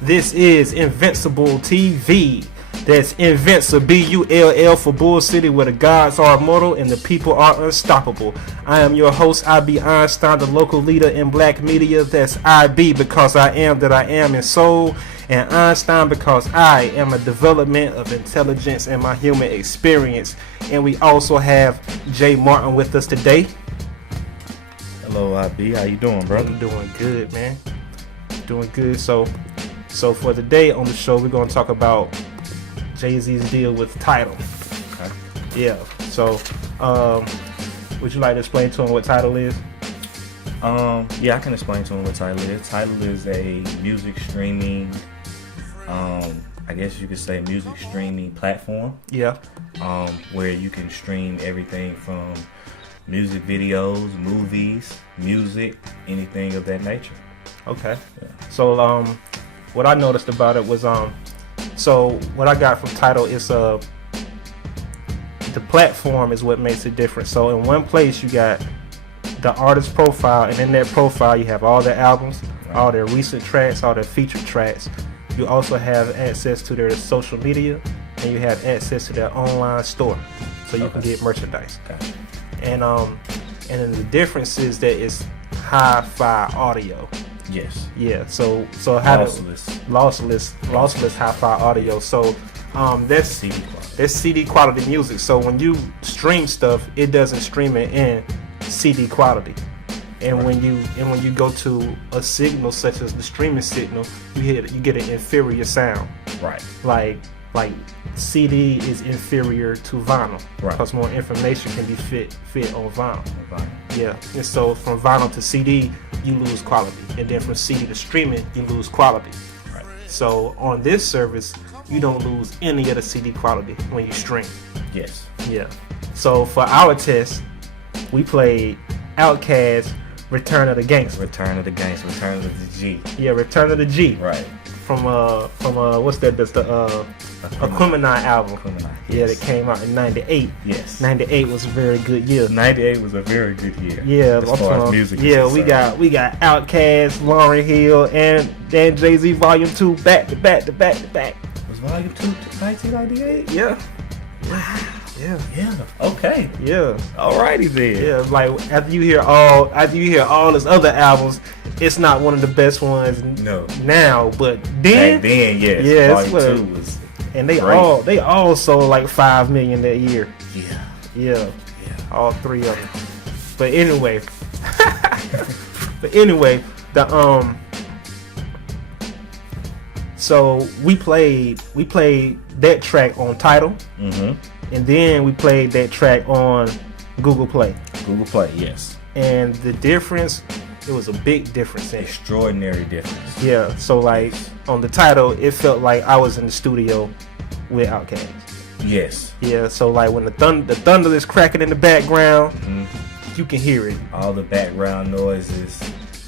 This is Invincible TV. That's Invincible, B-U-L-L for Bull City, where the gods are immortal and the people are unstoppable. I am your host, IB Einstein, the local leader in black media. That's IB because I am that I am in soul, and Einstein because I am a development of intelligence and my human experience. And we also have Jay Martin with us today. Hello, IB. How you doing, brother? I'm doing good, man. Doing good. So for today on the show, we're going to talk about Jay-Z's deal with Tidal. Okay. Yeah. So, would you like to explain to him what Tidal is? Yeah, I can explain to him what Tidal is. Tidal is a music streaming, I guess you could say music streaming platform. Yeah. Where you can stream everything from music videos, movies, music, anything of that nature. Okay. Yeah. So, what I noticed about it was, so what I got from Tidal is the platform is what makes it different. So in one place you got the artist profile, and in that profile you have all their albums, right, all their recent tracks, all their featured tracks. You also have access to their social media, and you have access to their online store, so you can get merchandise. Gotcha. And then the difference is that it's hi-fi audio. Yes. Yeah. So how lossless hi-fi audio. So that's CD quality music. So when you stream stuff, it doesn't stream it in CD quality. And right, when you go to a signal such as the streaming signal, you get an inferior sound. Right. Like CD is inferior to vinyl, right, because more information can be fit on vinyl. Right. Yeah. And so from vinyl to CD, you lose quality, and then from CD to streaming, you lose quality. Right. So on this service, you don't lose any of the CD quality when you stream. Yes. Yeah. So for our test, we played Outkast, Return of the Gangster. Return of the G. Yeah, Return of the G. Right. From what's that? That's the Aquemini album. Aquemini, Yeah, yes, that came out in '98. Yes. '98 was a very good year. 98 was a very good year. Yeah, as far as music. Yeah, is we got Outkast, Lauryn Hill, and Jay-Z Volume 2 back to back. Was Volume 2 1998? Yeah. Yeah. Okay. Yeah. Alrighty then. Yeah. Like after you hear all his other albums, it's not one of the best ones. No. Now, but then. Back then, yes. Yeah. Volume 2 was. And they great. all sold like 5 million that year. Yeah. Yeah. All three of them. But anyway. The So we played that track on Tidal. Mm-hmm. And then we played that track on Google Play. Google Play, yes. And the difference, it was a big difference. Extraordinary difference. Yeah, so like on the Tidal, it felt like I was in the studio with Outkast. Yes. Yeah, so like when the thunder is cracking in the background, mm-hmm, you can hear it. All the background noises,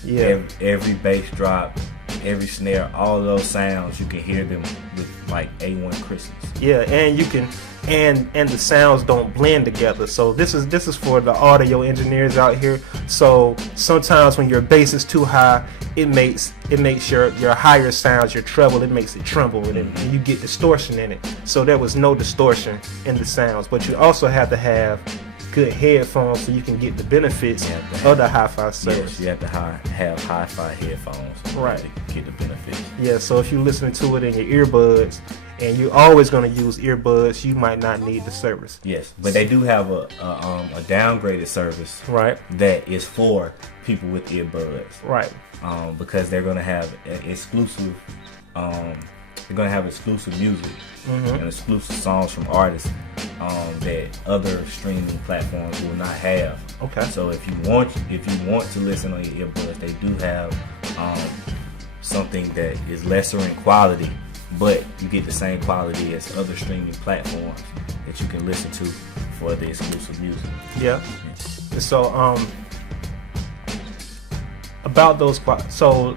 yeah, every bass drop, every snare, all of those sounds, you can hear them with like A1 crispness. Yeah, and you can and the sounds don't blend together. So this is for the audio engineers out here. So sometimes when your bass is too high, it makes your higher sounds, your treble, it makes it tremble, and you get distortion in it. So there was no distortion in the sounds, but you also have to have good headphones so you can get the benefits of the hi-fi service. Yes, you have to have hi-fi headphones, right, to get the benefits. Yeah, so if you're listening to it in your earbuds, and you're always going to use earbuds, you might not need the service. Yes, but they do have a downgraded service, right, that is for people with earbuds, right, because they're going to have exclusive. They're going to have exclusive music, and exclusive songs from artists that other streaming platforms will not have. Okay. So if you want to listen on your earbuds, they do have something that is lesser in quality, but you get the same quality as other streaming platforms that you can listen to for the exclusive music. Yeah. So about those, so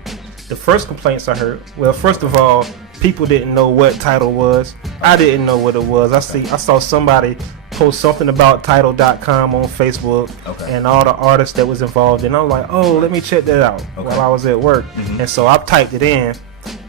the first complaints I heard, well, first of all, people didn't know what Tidal was. I didn't know what it was. I saw somebody post something about Tidal.com on Facebook, and all the artists that was involved, and I'm like, oh, let me check that out while I was at work. And so I typed it in,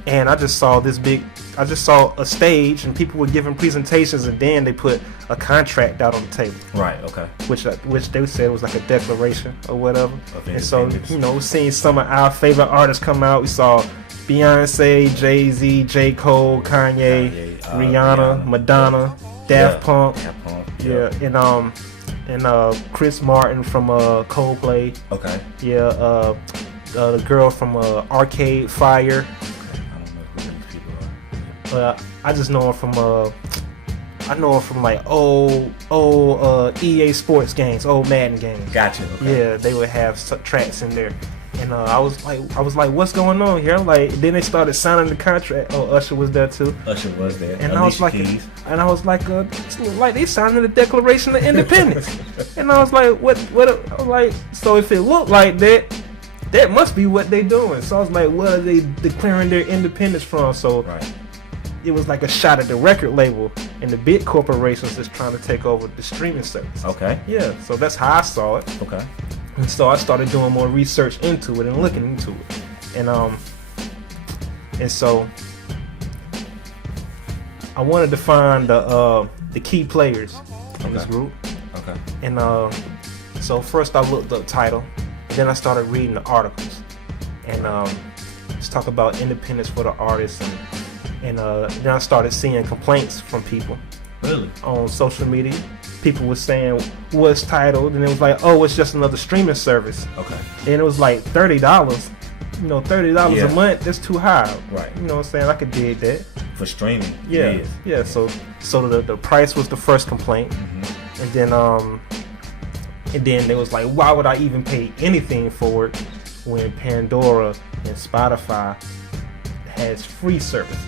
And I just saw a stage and people were giving presentations, and then they put a contract out on the table. Right, okay. Which they said was like a declaration or whatever. Okay, and so, we seen some of our favorite artists come out. We saw Beyonce, Jay-Z, J. Cole, Kanye, Rihanna, Madonna, Daft Punk. Yeah, and Chris Martin from Coldplay. Okay. Yeah, the girl from Arcade Fire. I just know her from like old EA Sports games, old Madden games. Gotcha. Okay. Yeah, they would have tracks in there, and I was like, what's going on here? I'm like, then they started signing the contract. Oh, Usher was there too. Usher was there. And I was like, they signing the Declaration of Independence. And I was like, what? I was like, so if it looked like that must be what they doing. So I was like, what are they declaring their independence from? So. Right. It was like a shot at the record label and the big corporations that's trying to take over the streaming service. Okay. Yeah, so that's how I saw it. Okay. And so I started doing more research into it and looking into it. And so I wanted to find the key players in this group. Okay. And so first I looked up Tidal, and then I started reading the articles. And let's talk about independence for the artists, and then I started seeing complaints from people. Really? On social media. People were saying, what's Tidal? And it was like, oh, it's just another streaming service. Okay. And it was like $30. $30 a month, that's too high. Right. You know what I'm saying? I could dig that. For streaming. Yeah. Yeah, so the price was the first complaint. Mm-hmm. And then it was like, why would I even pay anything for it when Pandora and Spotify has free services?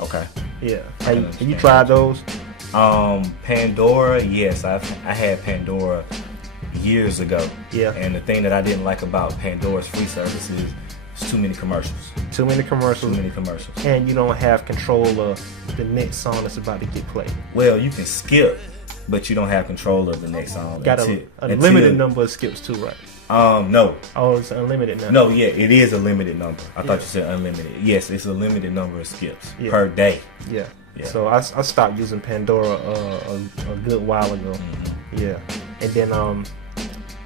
Okay. Yeah. Have you tried those? Pandora, yes. I had Pandora years ago. Yeah. And the thing that I didn't like about Pandora's free service is it's too many commercials. Too many commercials. And you don't have control of the next song that's about to get played. Well, you can skip, but you don't have control of the next song. Got a limited number of skips too, right? No. Oh, it's unlimited now. No, yeah, it is a limited number. I thought you said unlimited. Yes, it's a limited number of skips per day. Yeah. So I stopped using Pandora a good while ago. Mm-hmm. Yeah. And then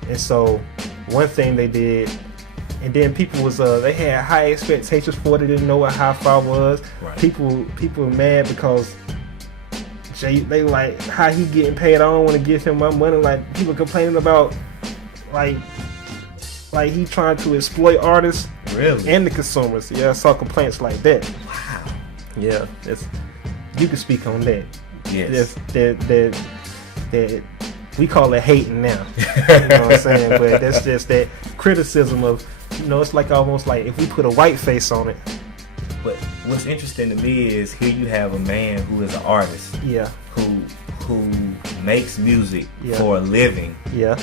and so one thing they did, and then people was they had high expectations for it. They didn't know what hi-fi was. Right. People were mad because they like how he getting paid. I don't want to give him my money. Like people complaining about like he trying to exploit artists. Really? And the consumers. Yeah, I saw complaints like that. Wow. Yeah, you can speak on that. Yes. That we call it hating now. You know what I'm saying? But that's just that criticism of, it's like almost like if we put a white face on it. But what's interesting to me is here you have a man who is an artist. Yeah. Who makes music for a living. Yeah.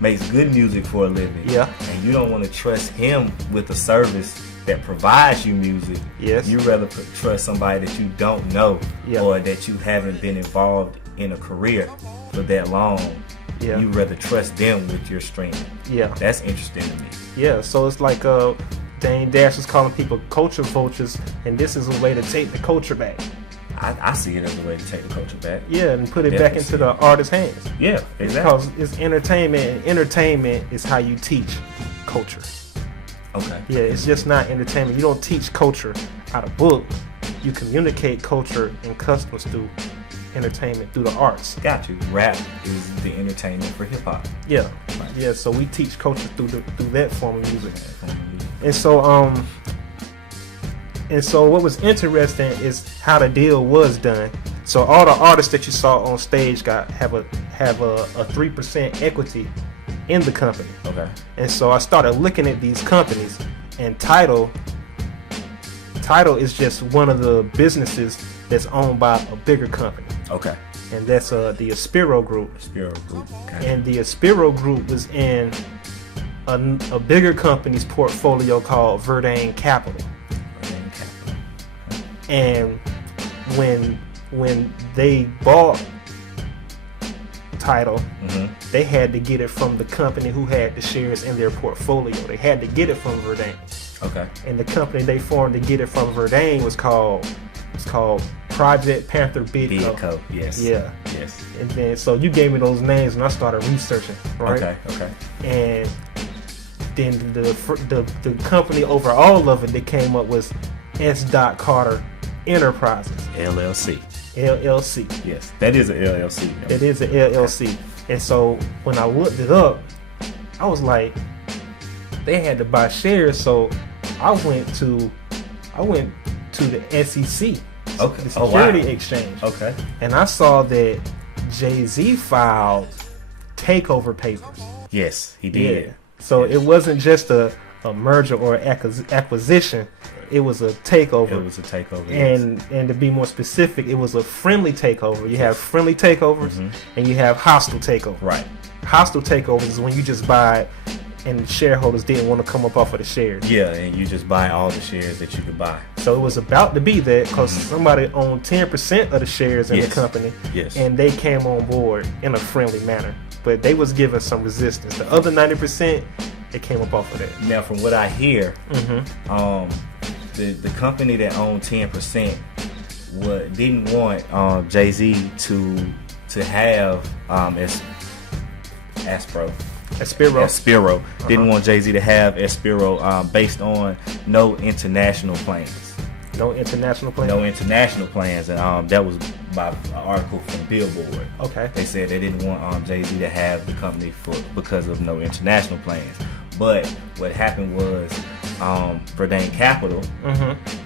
Makes good music for a living. Yeah. And you don't want to trust him with a service that provides you music. Yes. You rather trust somebody that you don't know or that you haven't been involved in a career for that long. Yeah. You rather trust them with your streaming. Yeah. That's interesting to me. Yeah. So it's like Dame Dash is calling people culture vultures, and this is a way to take the culture back. I see it as a way to take the culture back. Yeah, and put it back into the artist's hands. Yeah, exactly. Because it's entertainment, and entertainment is how you teach culture. Okay. Yeah, it's just not entertainment. You don't teach culture out of book. You communicate culture and customs through entertainment, through the arts. Got you. Rap is the entertainment for hip hop. Yeah. Right. Yeah, so we teach culture through that form of music. And so what was interesting is how the deal was done. So all the artists that you saw on stage have a 3% equity in the company. Okay. And so I started looking at these companies, and Tidal is just one of the businesses that's owned by a bigger company. Okay. And that's the Aspiro Group. Okay. And the Aspiro Group was in a bigger company's portfolio called Verdane Capital. And when they bought Tidal, they had to get it from the company who had the shares in their portfolio. They had to get it from Verdane. Okay. And the company they formed to get it from Verdane was called Project Panther Bidco. Bidco, yes. Yeah. Yes. And then so you gave me those names and I started researching, right? Okay. And then the company over all of it that came up was S. Carter Enterprises. LLC. Yes. That is an LLC. It is an LLC. And so when I looked it up, I was like, they had to buy shares, so I went to the SEC, Okay. the Security wow. Exchange. Okay. And I saw that Jay-Z filed takeover papers. Yes, he did. Yeah. So Yes. it wasn't just a merger or acquisition. It was a takeover. It was a takeover. And to be more specific, it was a friendly takeover. You have friendly takeovers and you have hostile takeovers. Right. Hostile takeovers is when you just buy it and the shareholders didn't want to come up off of the shares. Yeah, and you just buy all the shares that you could buy. So it was about to be that because somebody owned 10% of the shares in Yes. the company. Yes. And they came on board in a friendly manner. But they was given some resistance. The other 90%, they came up off of that. Now, from what I hear, the company that owned 10% didn't want Jay-Z to have Aspiro. Didn't want Jay-Z to have Aspiro based on no international plans. No international plans? No international plans, and that was by an article from Billboard. Okay. They said they didn't want Jay-Z to have the company because of no international plans. But what happened was Verdane Capital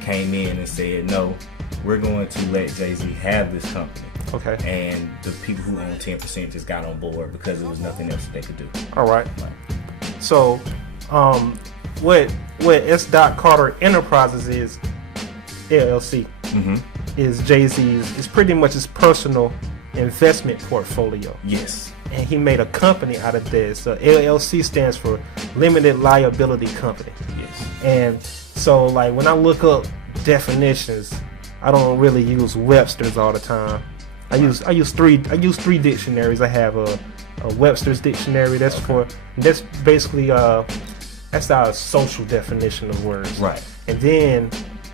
came in and said, no, we're going to let Jay-Z have this company. Okay. And the people who own 10% just got on board because there was nothing else that they could do. All right. So, what S. Carter Enterprises is, LLC, is Jay-Z's, is pretty much his personal investment portfolio. Yes. And he made a company out of this. LLC stands for Limited Liability Company. Yes. And so, like, when I look up definitions, I don't really use Webster's all the time. I use three dictionaries. I have a Webster's dictionary. That's basically that's our social definition of words. Right. And then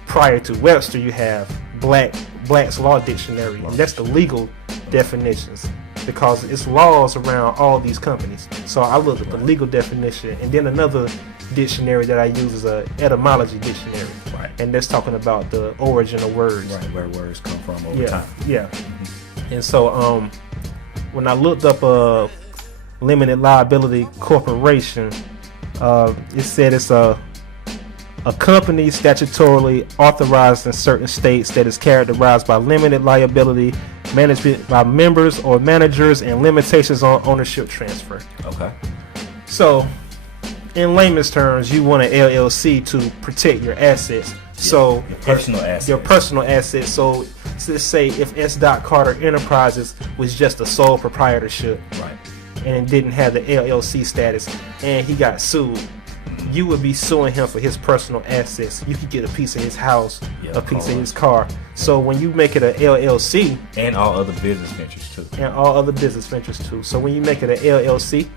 prior to Webster, you have Black's Law Dictionary, and that's the legal definitions because it's laws around all these companies. So I looked at the legal definition, and then another dictionary that I use is a etymology dictionary. Right. And that's talking about the origin of words. Right, where words come from over time. Yeah. And so when I looked up a limited liability corporation, it said it's a company statutorily authorized in certain states that is characterized by limited liability management by members or managers and limitations on ownership transfer. Okay. So in layman's terms, you want an LLC to protect your assets. Yeah, so your personal assets. Your personal assets. So let's say if S. Carter Enterprises was just a sole proprietorship, right, and didn't have the LLC status, and he got sued, you would be suing him for his personal assets. You could get a piece of his house, a piece of his car. So when you make it an LLC, and all other business ventures too. So when you make it an LLC,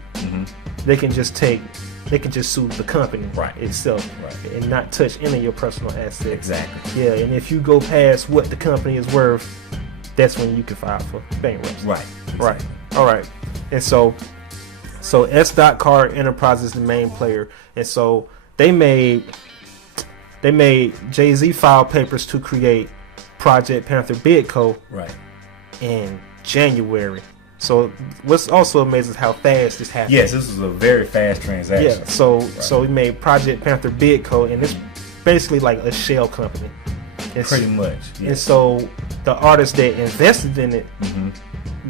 they can just sue the company itself, and not touch any of your personal assets. Exactly. Yeah, and if you go past what the company is worth, that's when you can file for bankruptcy. Right. Exactly. Right. All right. And so S. Carter Enterprises is the main player, and so they made Jay-Z file papers to create Project Panther Bidco in January. So what's also amazing is how fast this happened. Yes, this was a very fast transaction. Yeah. So we made Project Panther Bidco, and it's basically like a shell company. Pretty much. Yes. And so the artists that invested in it,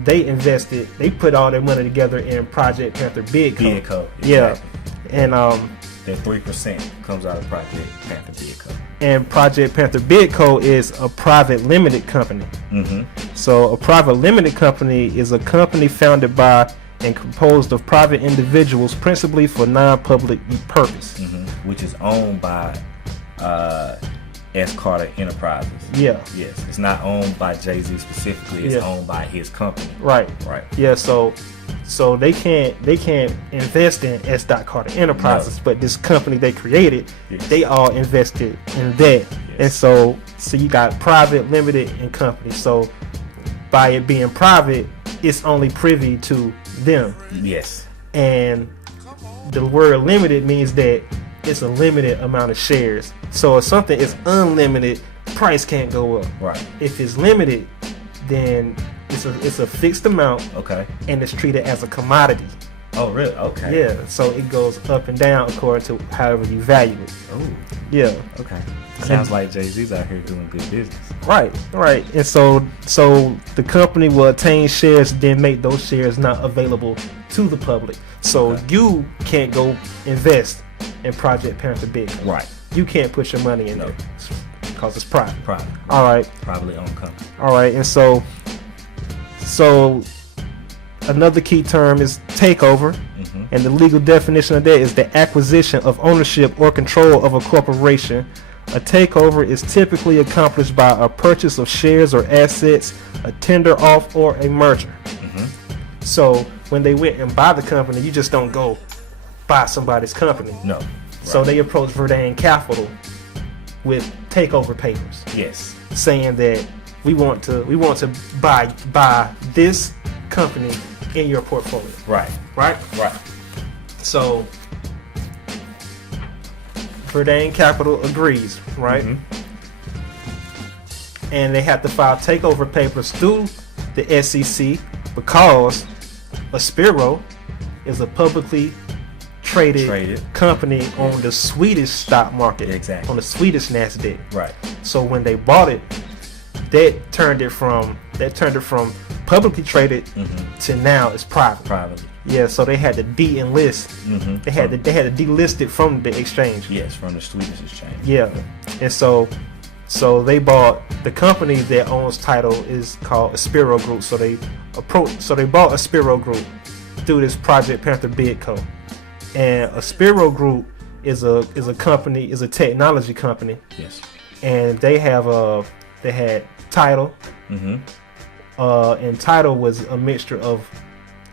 they put all their money together in Project Panther Bidco. Exactly. Yeah. And that 3% comes out of Project Panther Bidco. And Project Panther Bidco is a private limited company. So a private limited company is a company founded by and composed of private individuals, principally for non-public purpose. Which is owned by S. Carter Enterprises. Yeah. Yes. It's not owned by Jay-Z specifically. It's owned by his company. Right. Right. Yeah. So So they can't invest in S. Carter Enterprises, but this company they created, they all invested in that. And so you got private, limited, and company. So by it being private, it's only privy to them. Yes. And the word limited means that it's a limited amount of shares. So if something is unlimited, price can't go up. Right. If it's limited, then it's a fixed amount. Okay. And it's treated as a commodity. Oh, really? Okay. Yeah. So it goes up and down according to however you value it. Oh. Yeah. Okay. Sounds like Jay-Z's out here doing good business. Right. And so the company will attain shares, then make those shares not available to the public. So you can't go invest in Project Panther Big. Right. You can't put your money in there because it's private. Private. All right. Privately owned company. All right. And so another key term is takeover. And the legal definition of that is the acquisition of ownership or control of a corporation. A takeover is typically accomplished by a purchase of shares or assets, a tender off, or a merger. So when they went and buy the company, you just don't go buy somebody's company. No. Right. So they approached Verdane Capital with takeover papers. Yes. Saying that we want to buy this company in your portfolio. Right. So Verdane Capital agrees, right? And they have to file takeover papers through the SEC because Aspiro is a publicly traded company on the Swedish stock market. Exactly. On the Swedish NASDAQ. Right. So when they bought it, that turned it from publicly traded to now it's private. Yeah, so they had to de-enlist. They had to delist it from the exchange. Yes, from the Swedish exchange. Yeah, and so they bought the company that owns Tidal is called Aspiro Group. So they bought Aspiro Group through this Project Panther Bid Co. And Aspiro Group is a company, is a technology company. Yes. And they had Tidal. And Tidal was a mixture of.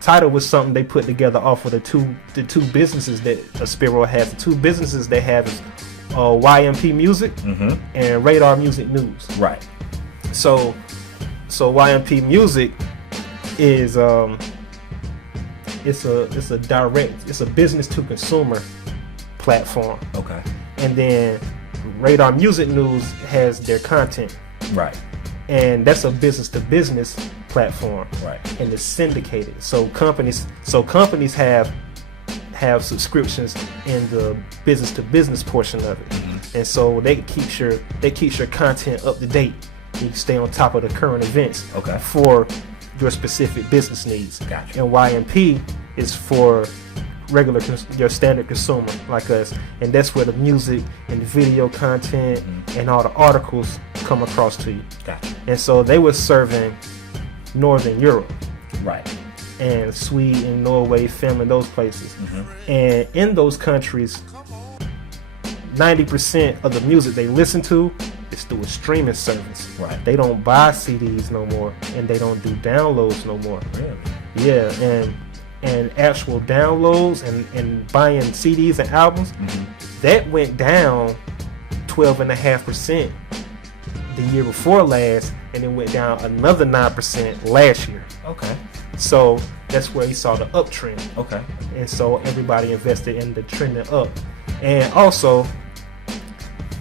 Tidal was something they put together off of the two businesses that Aspiro has. The two businesses they have is YMP Music and Radar Music News. Right. So YMP Music is it's a business to consumer platform. Okay. And then Radar Music News has their content. Right. And that's a business to business platform. Right. And it's syndicated. So companies have subscriptions in the business to business portion of it. And so they keeps your content up to date. You can stay on top of the current events for your specific business needs. Gotcha. And YMP is for regular your standard consumer like us, and that's where the music and the video content and all the articles come across to you. Gotcha. And so they were serving Northern Europe, right, and Sweden, Norway, Finland, those places. And in those countries, 90% of the music they listen to is through a streaming service. Right. They don't buy CDs no more, and they don't do downloads no more. Really? Yeah, and actual downloads and buying CDs and albums, that went down 12.5% the year before last, and it went down another 9% last year. Okay. So that's where he saw the uptrend. Okay. And so everybody invested in the trending up. And also,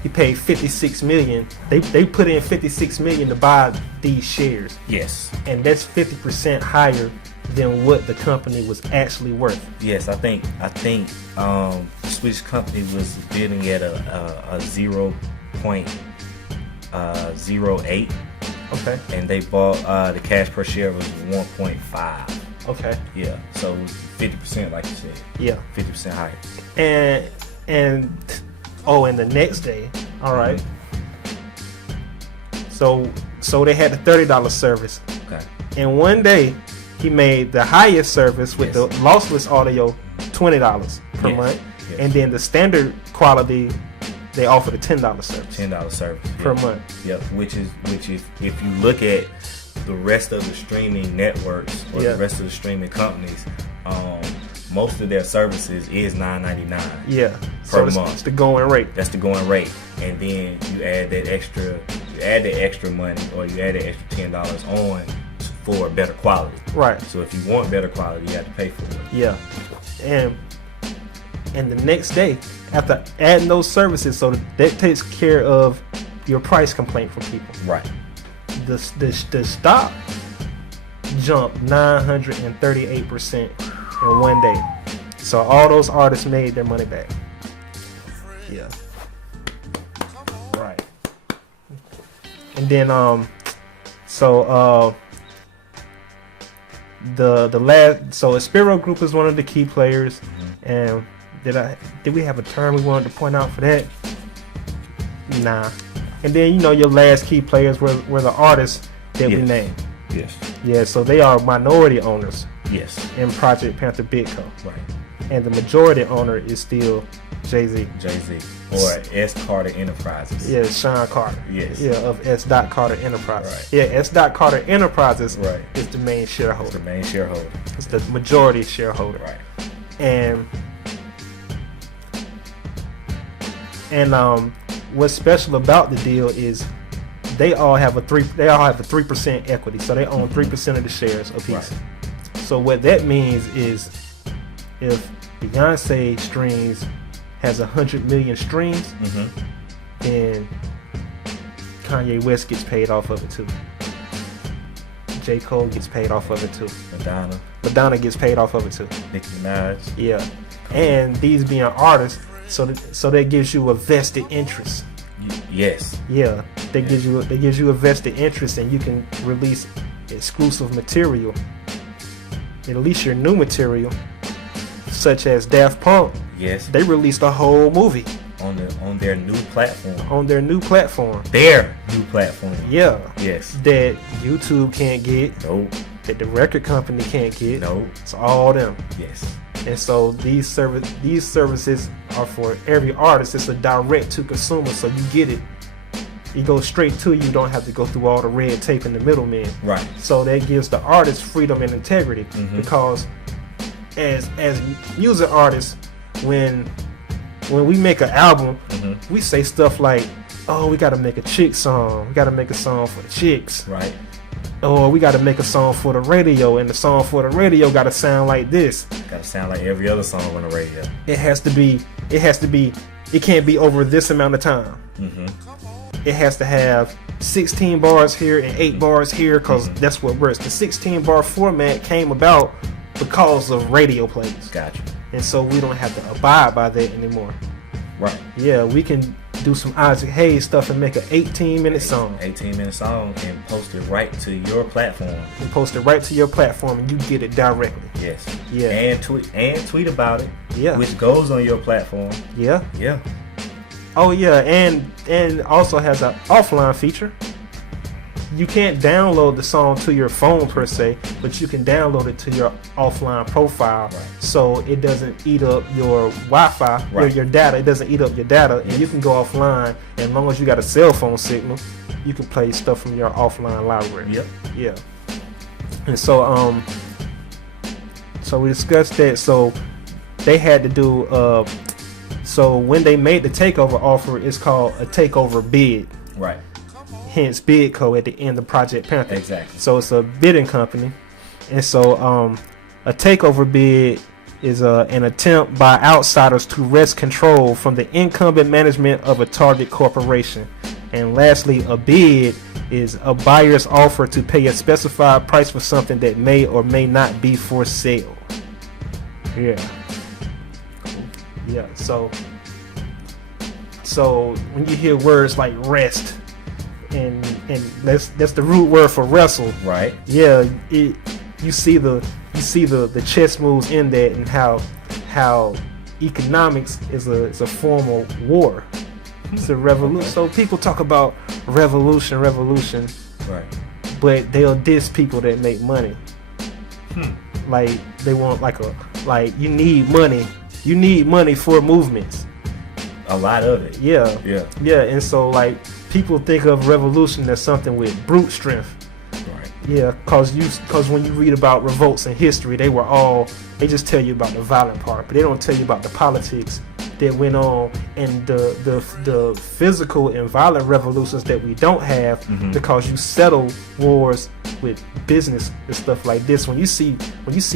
he paid $56 million. They put in $56 million to buy these shares. Yes. And that's 50% higher than what the company was actually worth. Yes, I think the Swedish company was bidding at a 0.08. Okay. And they bought the cash per share was 1.5. Okay. Yeah. So 50%, like you said. Yeah. 50% higher. And the next day, all right. So they had the $30 service. Okay. And one day, he made the highest service with the lossless audio $20 per month. Yes. And then the standard quality, they offered a $10 service. $10 service per month. Yep. Which is if you look at the rest of the streaming networks or the rest of the streaming companies, most of their services is $9.99. Yeah. Per month. It's the going rate. That's the going rate, and then you add that extra money, or you add that extra $10 on for better quality. Right. So if you want better quality, you have to pay for it. Yeah. And the next day, after adding those services, so that takes care of your price complaint from people. Right. The stock jumped 938% in one day. So all those artists made their money back. Yeah. Right. And then the last, so Aspiro Group is one of the key players. And did we have a term we wanted to point out for that? Nah. And then your last key players were the artists that we named. Yes. Yeah, so they are minority owners. Yes. In Project Panther Bitco. Right. And the majority owner is still Jay-Z. Or S. Carter Enterprises. Yeah, Sean Carter. Yes. Yeah, of S. Carter Enterprises. Right. Yeah, S. Carter Enterprises right. is the main shareholder. It's the main shareholder. It's the majority shareholder. Right. And what's special about the deal is they all have a 3% equity, so they own 3% of the shares apiece. Right. So what that means is, if Beyonce streams has 100 million streams, then Kanye West gets paid off of it too. J. Cole gets paid off of it too. Madonna gets paid off of it too. Nicki Minaj. Yeah. And these being artists, so that gives you a vested interest. Yes. Yeah. That gives you a vested interest, and you can release exclusive material. At least your new material, such as Daft Punk. Yes. They released a whole movie on their new platform. Their new platform. Yeah. Yes. That YouTube can't get. Nope. That the record company can't get. Nope. It's all them. Yes. And so these services are for every artist. It's a direct to consumer, so you get it. You go straight to you. Don't have to go through all the red tape in the middleman. Right. So that gives the artist freedom and integrity, because as music artists, when we make an album, we say stuff like, "Oh, we got to make a chick song. We got to make a song for the chicks." Right. Or we got to make a song for the radio, and the song for the radio got to sound like this. Got to sound like every other song on the radio. It can't be over this amount of time. It has to have 16 bars here and 8 bars here, because that's what works. The 16 bar format came about because of radio plays. Gotcha. And so we don't have to abide by that anymore. Right. Yeah, we can do some Isaac Hayes stuff and make an 18-minute song. 18-minute song and post it right to your platform. And you get it directly. Yes. Yeah. And tweet about it. Yeah. Which goes on your platform. Yeah. Yeah. Oh yeah, and also has an offline feature. You can't download the song to your phone per se, but you can download it to your offline profile, so it doesn't eat up your Wi-Fi or your data. It doesn't eat up your data, and you can go offline. And as long as you got a cell phone signal, you can play stuff from your offline library. Yep. Yeah. And so so we discussed that. So they had to do so when they made the takeover offer, it's called a takeover bid. Right. Hence Bidco at the end of Project Panther. Exactly. So it's a bidding company. And so a takeover bid is an attempt by outsiders to wrest control from the incumbent management of a target corporation. And lastly, a bid is a buyer's offer to pay a specified price for something that may or may not be for sale. Yeah. Yeah. So when you hear words like wrest, and that's the root word for wrestle. Right. Yeah. You see the chess moves in that, and how economics is a form of war. It's a revolution. Okay. So people talk about revolution. Right. But they'll diss people that make money. Like they want like you need money. You need money for movements. A lot of it. Yeah. Yeah. Yeah. And so like people think of revolution as something with brute strength. Right. Yeah, cause when you read about revolts in history, they just tell you about the violent part, but they don't tell you about the politics that went on and the physical and violent revolutions that we don't have, because you settle wars with business and stuff like this. When you see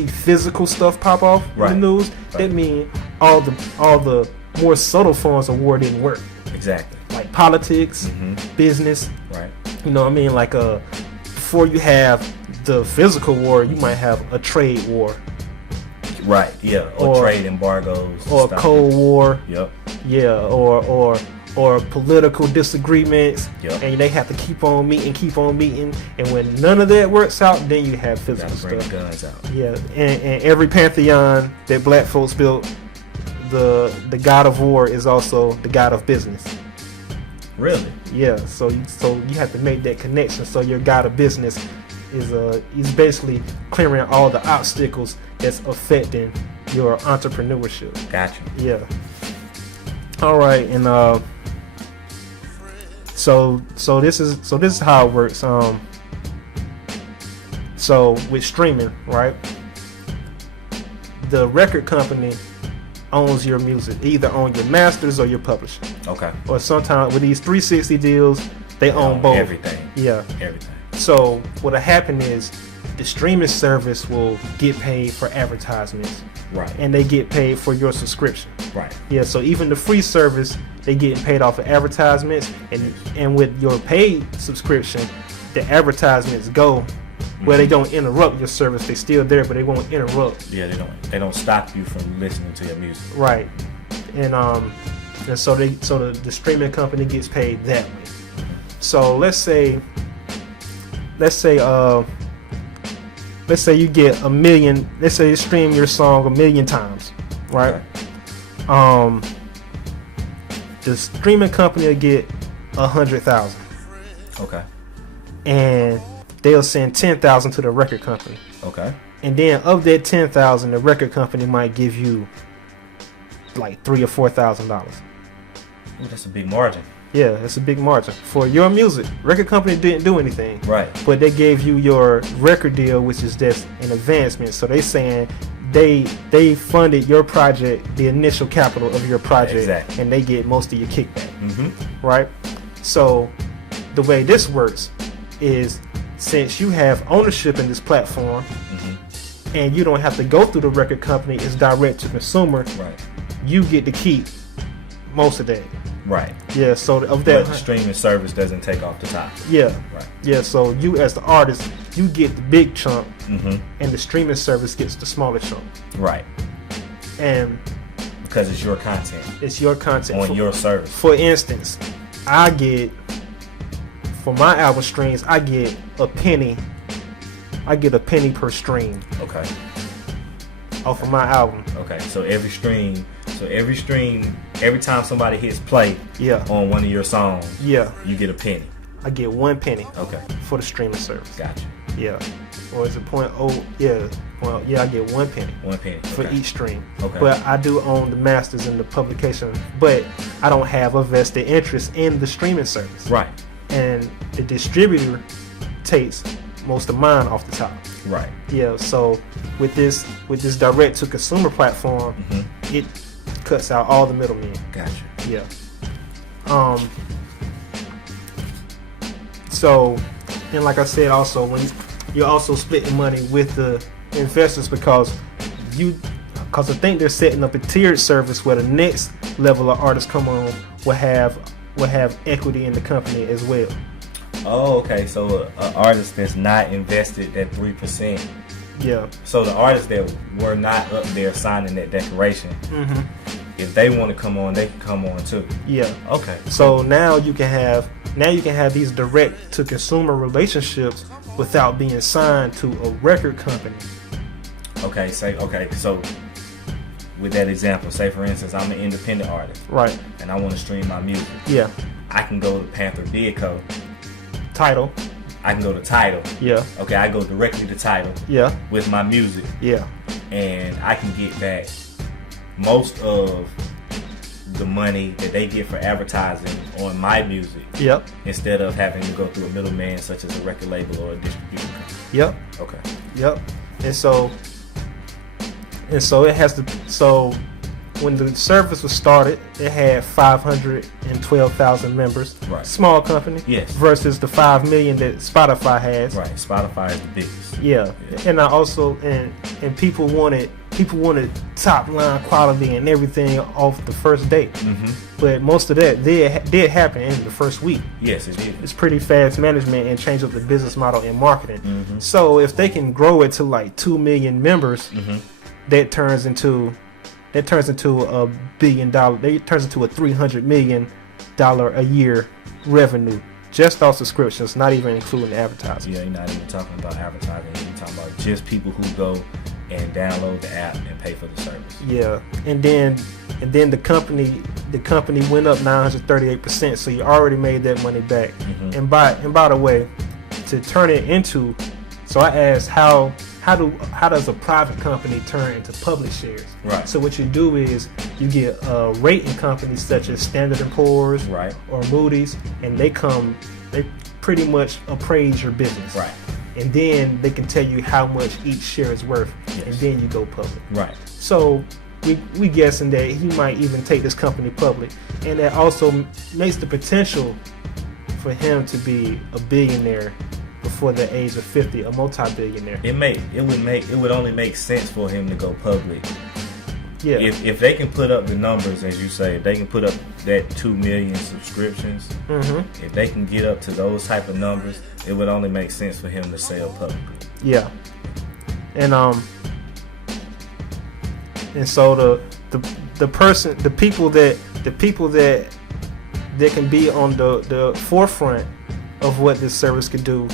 physical stuff pop off in the news, that means all the more subtle forms of war didn't work. Exactly. Like politics, business. Right. You know what I mean? Like before you have the physical war, you might have a trade war. Right, yeah. Or trade embargoes. Or a Cold War. Yep. Yeah, or political disagreements. Yep. And they have to keep on meeting. And when none of that works out, then you have physical stuff. Bring stuff. The guns out. Yeah. And every pantheon that black folks built, the god of war is also the god of business. Really? Yeah, so you have to make that connection. So your god of business is basically clearing all the obstacles that's affecting your entrepreneurship. Gotcha. Yeah. All right, and so this is how it works. So with streaming, right? The record company owns your music, either own your masters or your publishing. Okay. Or sometimes with these 360 deals, they own both. Everything. Yeah. Everything. So what'll happen is the streaming service will get paid for advertisements. Right. And they get paid for your subscription. Right. Yeah, so even the free service, they getting paid off of advertisements, and with your paid subscription, the advertisements go where they don't interrupt your service. They still there, but they won't interrupt. Yeah, they don't stop you from listening to your music. Right. And so the streaming company gets paid that way. So let's say you get 1 million. Let's say you stream your song 1 million times, right? Okay. The streaming company will get 100,000. Okay. And they'll send 10,000 to the record company. Okay. And then of that 10,000, the record company might give you like $3,000 or $4,000. Well, that's a big margin. Yeah, that's a big margin for your music. Record company didn't do anything, right? But they gave you your record deal, which is just an advancement. So they saying they funded your project, the initial capital of your project, exactly. And they get most of your kickback, right? So the way this works is, since you have ownership in this platform, and you don't have to go through the record company, it's direct to consumer. Right. You get to keep most of that. Right. Yeah, so of that, but the streaming service doesn't take off the top. Yeah. Right. Yeah, so you as the artist, you get the big chunk, and the streaming service gets the smaller chunk. Right. And because it's your content. It's your content on your service. For instance, for my album streams, I get a penny. I get a penny per stream. Okay. Off of my album. Okay, so every stream, every time somebody hits play on one of your songs, you get a penny. I get 1 penny. Okay. For the streaming service. Gotcha. Yeah. Or is it .0? Yeah. Well, yeah, I get 1 penny. 1 penny. For each stream. Okay. But I do own the masters and the publication, but I don't have a vested interest in the streaming service. Right. And the distributor takes most of mine off the top. Right. Yeah, so with this direct to consumer platform, it cuts out all the middlemen. Gotcha. Yeah. So, and like I said, also when you're also splitting money with the investors, because I think they're setting up a tiered service where the next level of artists come on will have equity in the company as well. Oh, okay. So an artist that's not invested at 3%. Yeah. So the artists that were not up there signing that declaration, if they want to come on, they can come on too. Yeah. Okay. So now you can have these direct to consumer relationships without being signed to a record company. Okay. So with that example, say for instance, I'm an independent artist. Right. And I want to stream my music. Yeah. I can go to Panther Bidco. Tidal. I can go to Tidal. Yeah. Okay, I go directly to Tidal. Yeah. With my music. Yeah. And I can get back most of the money that they get for advertising on my music. Yep. Instead of having to go through a middleman such as a record label or a distribution company. Yep. Okay. Yep. And so it has to. So when the service was started, it had 512,000 members. Right. Small company. Yes. Versus the 5 million that Spotify has. Right. Spotify is the biggest. Yeah. And I also and people wanted top line quality and everything off the first day. Mm-hmm. But most of that did happen in the first week. Yes, it did. It's pretty fast management and change up the business model and marketing. Mm-hmm. So if they can grow it to like 2 million members, Mm-hmm. that turns into $1 billion. That turns into a $300 million a year revenue just off subscriptions, not even including advertising. Yeah, you're not even talking about advertising. You're talking about just people who go and download the app and pay for the service. Yeah, and then the company went up 938%. So you already made that money back. Mm-hmm. And by the way, to turn it into, so I asked how does a private company turn into public shares? Right. So what you do is you get rating companies such as Standard & Poor's, Right. or Moody's, and they pretty much appraise your business. Right. And then they can tell you how much each share is worth, Yes. and then you go public. Right. So we guessing that he might even take this company public, and that also makes the potential for him to be a billionaire before the age of 50, a multi-billionaire. It would only make sense for him to go public. Yeah. If they can put up the numbers, as you say, if they can put up that 2 million subscriptions, Mm-hmm. if they can get up to those type of numbers, it would only make sense for him to sell publicly. Yeah. And so the people that can be on the forefront of what this service could do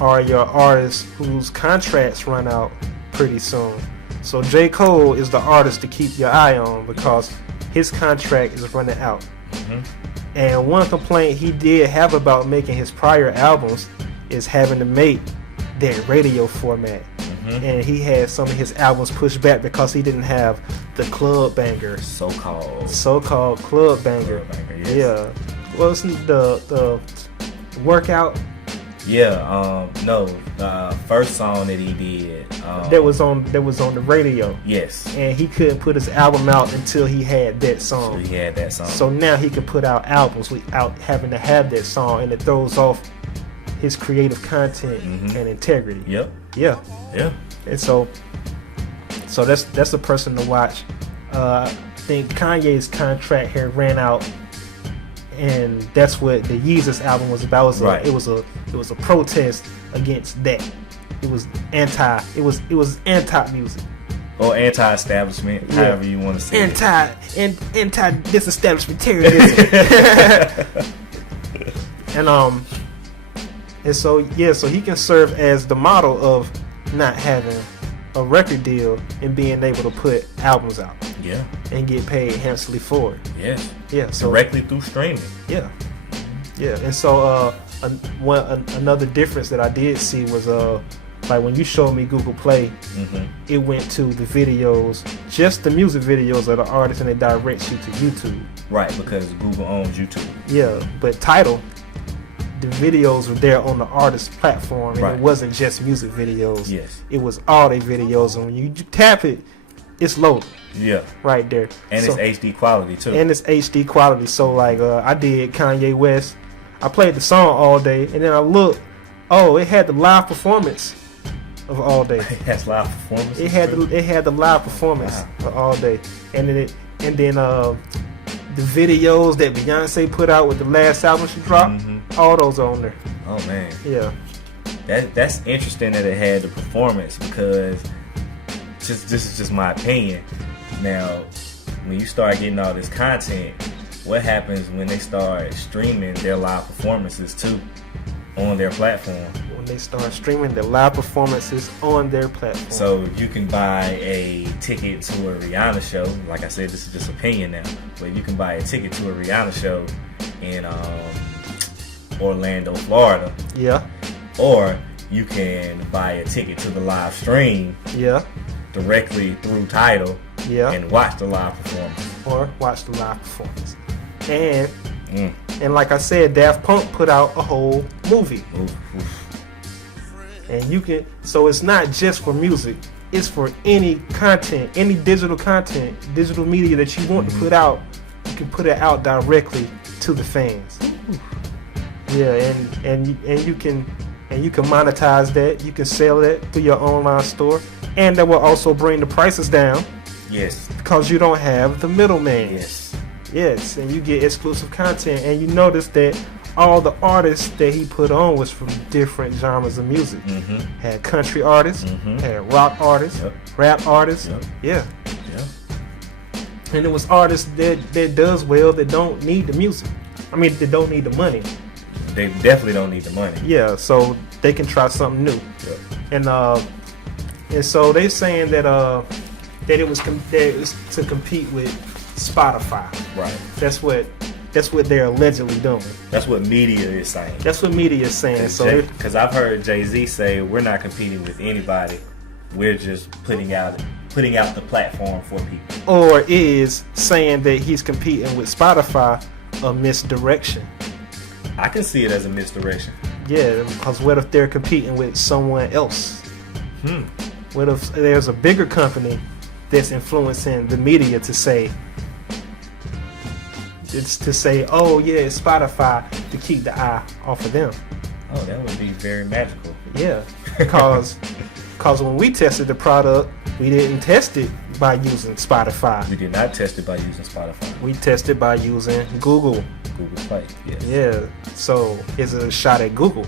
are your artists whose contracts run out pretty soon. So J. Cole is the artist to keep your eye on because his contract is running out. Mm-hmm. And one complaint he did have about making his prior albums is having to make that radio format. Mm-hmm. And he had some of his albums pushed back because he didn't have the club banger. So-called club banger. Yes. Yeah. Well, it's the workout. Yeah. No. The first song that he did. That was on the radio. Yes. And he couldn't put his album out until he had that song. So he had that song. So now he can put out albums without having to have that song, and it throws off his creative content Mm-hmm. and integrity. Yep. Yeah. Yeah. And so that's a person to watch. I think Kanye's contract had ran out, and that's what the Yeezus album was about. It was a protest against that. It was anti music. Or anti-establishment, however you want to say it. Anti disestablishmentarianism. and so he can serve as the model of not having a record deal and being able to put albums out. Yeah. And get paid handsomely for it. Yes. Yeah. So directly through streaming. Yeah. Yeah. And so another difference that I did see was like when you showed me Google Play, Mm-hmm. it went to the videos, just the music videos of the artist, and it directs you to YouTube. Right, because Google owns YouTube. Yeah, but Tidal, the videos were there on the artist's platform, and Right. It wasn't just music videos. Yes. It was all their videos, and when you tap it, it's loaded. Yeah. Right there. And so, it's HD quality too. And it's HD quality. So like I did Kanye West. I played the song all day, and then I looked. Oh, it had the live performance of All Day. It has live performances. It had the live performance of All Day, and then the videos that Beyonce put out with the last album she dropped. Mm-hmm. All those are on there. Oh man. Yeah. That's interesting that it had the performance because this is just my opinion. Now, when you start getting all this content, what happens when they start streaming their live performances too on their platform? When they start streaming their live performances on their platform. So you can buy a ticket to a Rihanna show. Like I said, this is just opinion now, but you can buy a ticket to a Rihanna show in Orlando, Florida. Yeah. Or you can buy a ticket to the live stream. Yeah. Directly through Tidal. Yeah. And watch the live performance. or watch the live performance. And like I said, Daft Punk put out a whole movie. And you can, so it's not just for music, it's for any content, any digital content, digital media that you want to put out. You can put it out directly to the fans. Yeah, and you can monetize that. You can sell that through your online store, and that will also bring the prices down. Yes. Because you don't have the middleman. Yes, and you get exclusive content, and you notice that all the artists that he put on was from different genres of music. Had country artists, had rock artists, rap artists. Yeah. And it was artists that does well, that don't need the music. I mean, they don't need the money. They definitely don't need the money. Yeah, so they can try something new. And so they're saying that it was to compete with Spotify. Right. That's what they're allegedly doing. That's what media is saying. That's what media is saying. So because I've heard Jay-Z say, we're not competing with anybody. We're just putting out the platform for people. Or is saying that he's competing with Spotify a misdirection. I can see it as a misdirection. Yeah, because what if they're competing with someone else? What if there's a bigger company that's influencing the media to say, oh yeah, it's Spotify, to keep the eye off of them? Oh, that would be very magical. Yeah, because when we tested the product, we didn't test it by using Spotify. We did not test it by using Spotify. We tested by using Google Play. Yes. Yeah, so it's a shot at Google.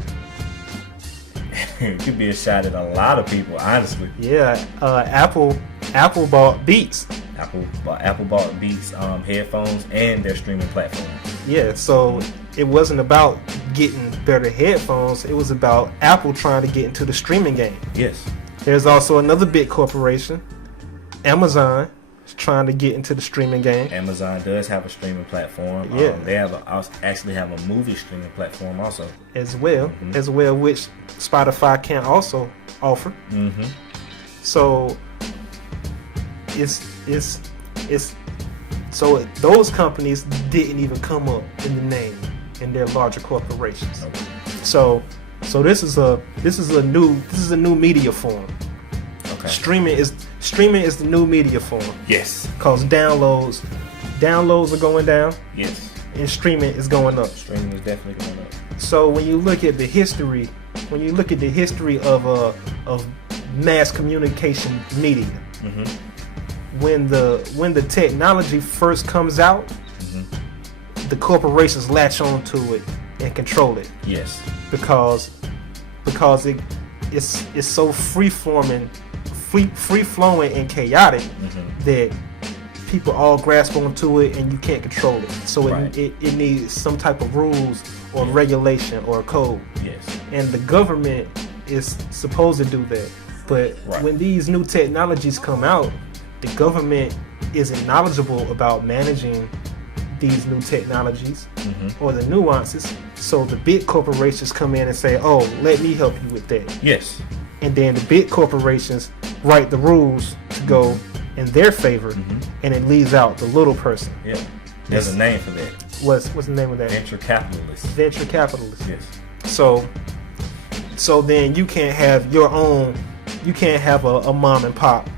It could be a shot at a lot of people, honestly. Yeah, Apple bought Beats. Apple bought Beats headphones and their streaming platform. Yeah, so it wasn't about getting better headphones. It was about Apple trying to get into the streaming game. Yes. There's also another big corporation, Amazon, is trying to get into the streaming game. Amazon does have a streaming platform. Yeah. They actually have a movie streaming platform also. As well, which Spotify can also offer. So it's so those companies didn't even come up in the name in their larger corporations. Okay. So this is a new media form. Okay. Streaming is the new media form. Yes. Cause downloads are going down. Yes. And streaming is going up. Streaming is definitely going up. So when you look at the history of mass communication media, when the technology first comes out, the corporations latch on to it and control it. Yes. Because it's so free flowing and chaotic that people all grasp onto it and you can't control it. So it needs some type of rules or regulation or code. Yes. And the government is supposed to do that. But when these new technologies come out, the government isn't knowledgeable about managing these new technologies or the nuances. So the big corporations come in and say, oh, let me help you with that. Yes. And then the big corporations write the rules to go in their favor, and it leaves out the little person. Yeah. There's a name for that. What's the name of that? Venture capitalists. Venture capitalists. Yes. So then you can't have your own, you can't have a mom and pop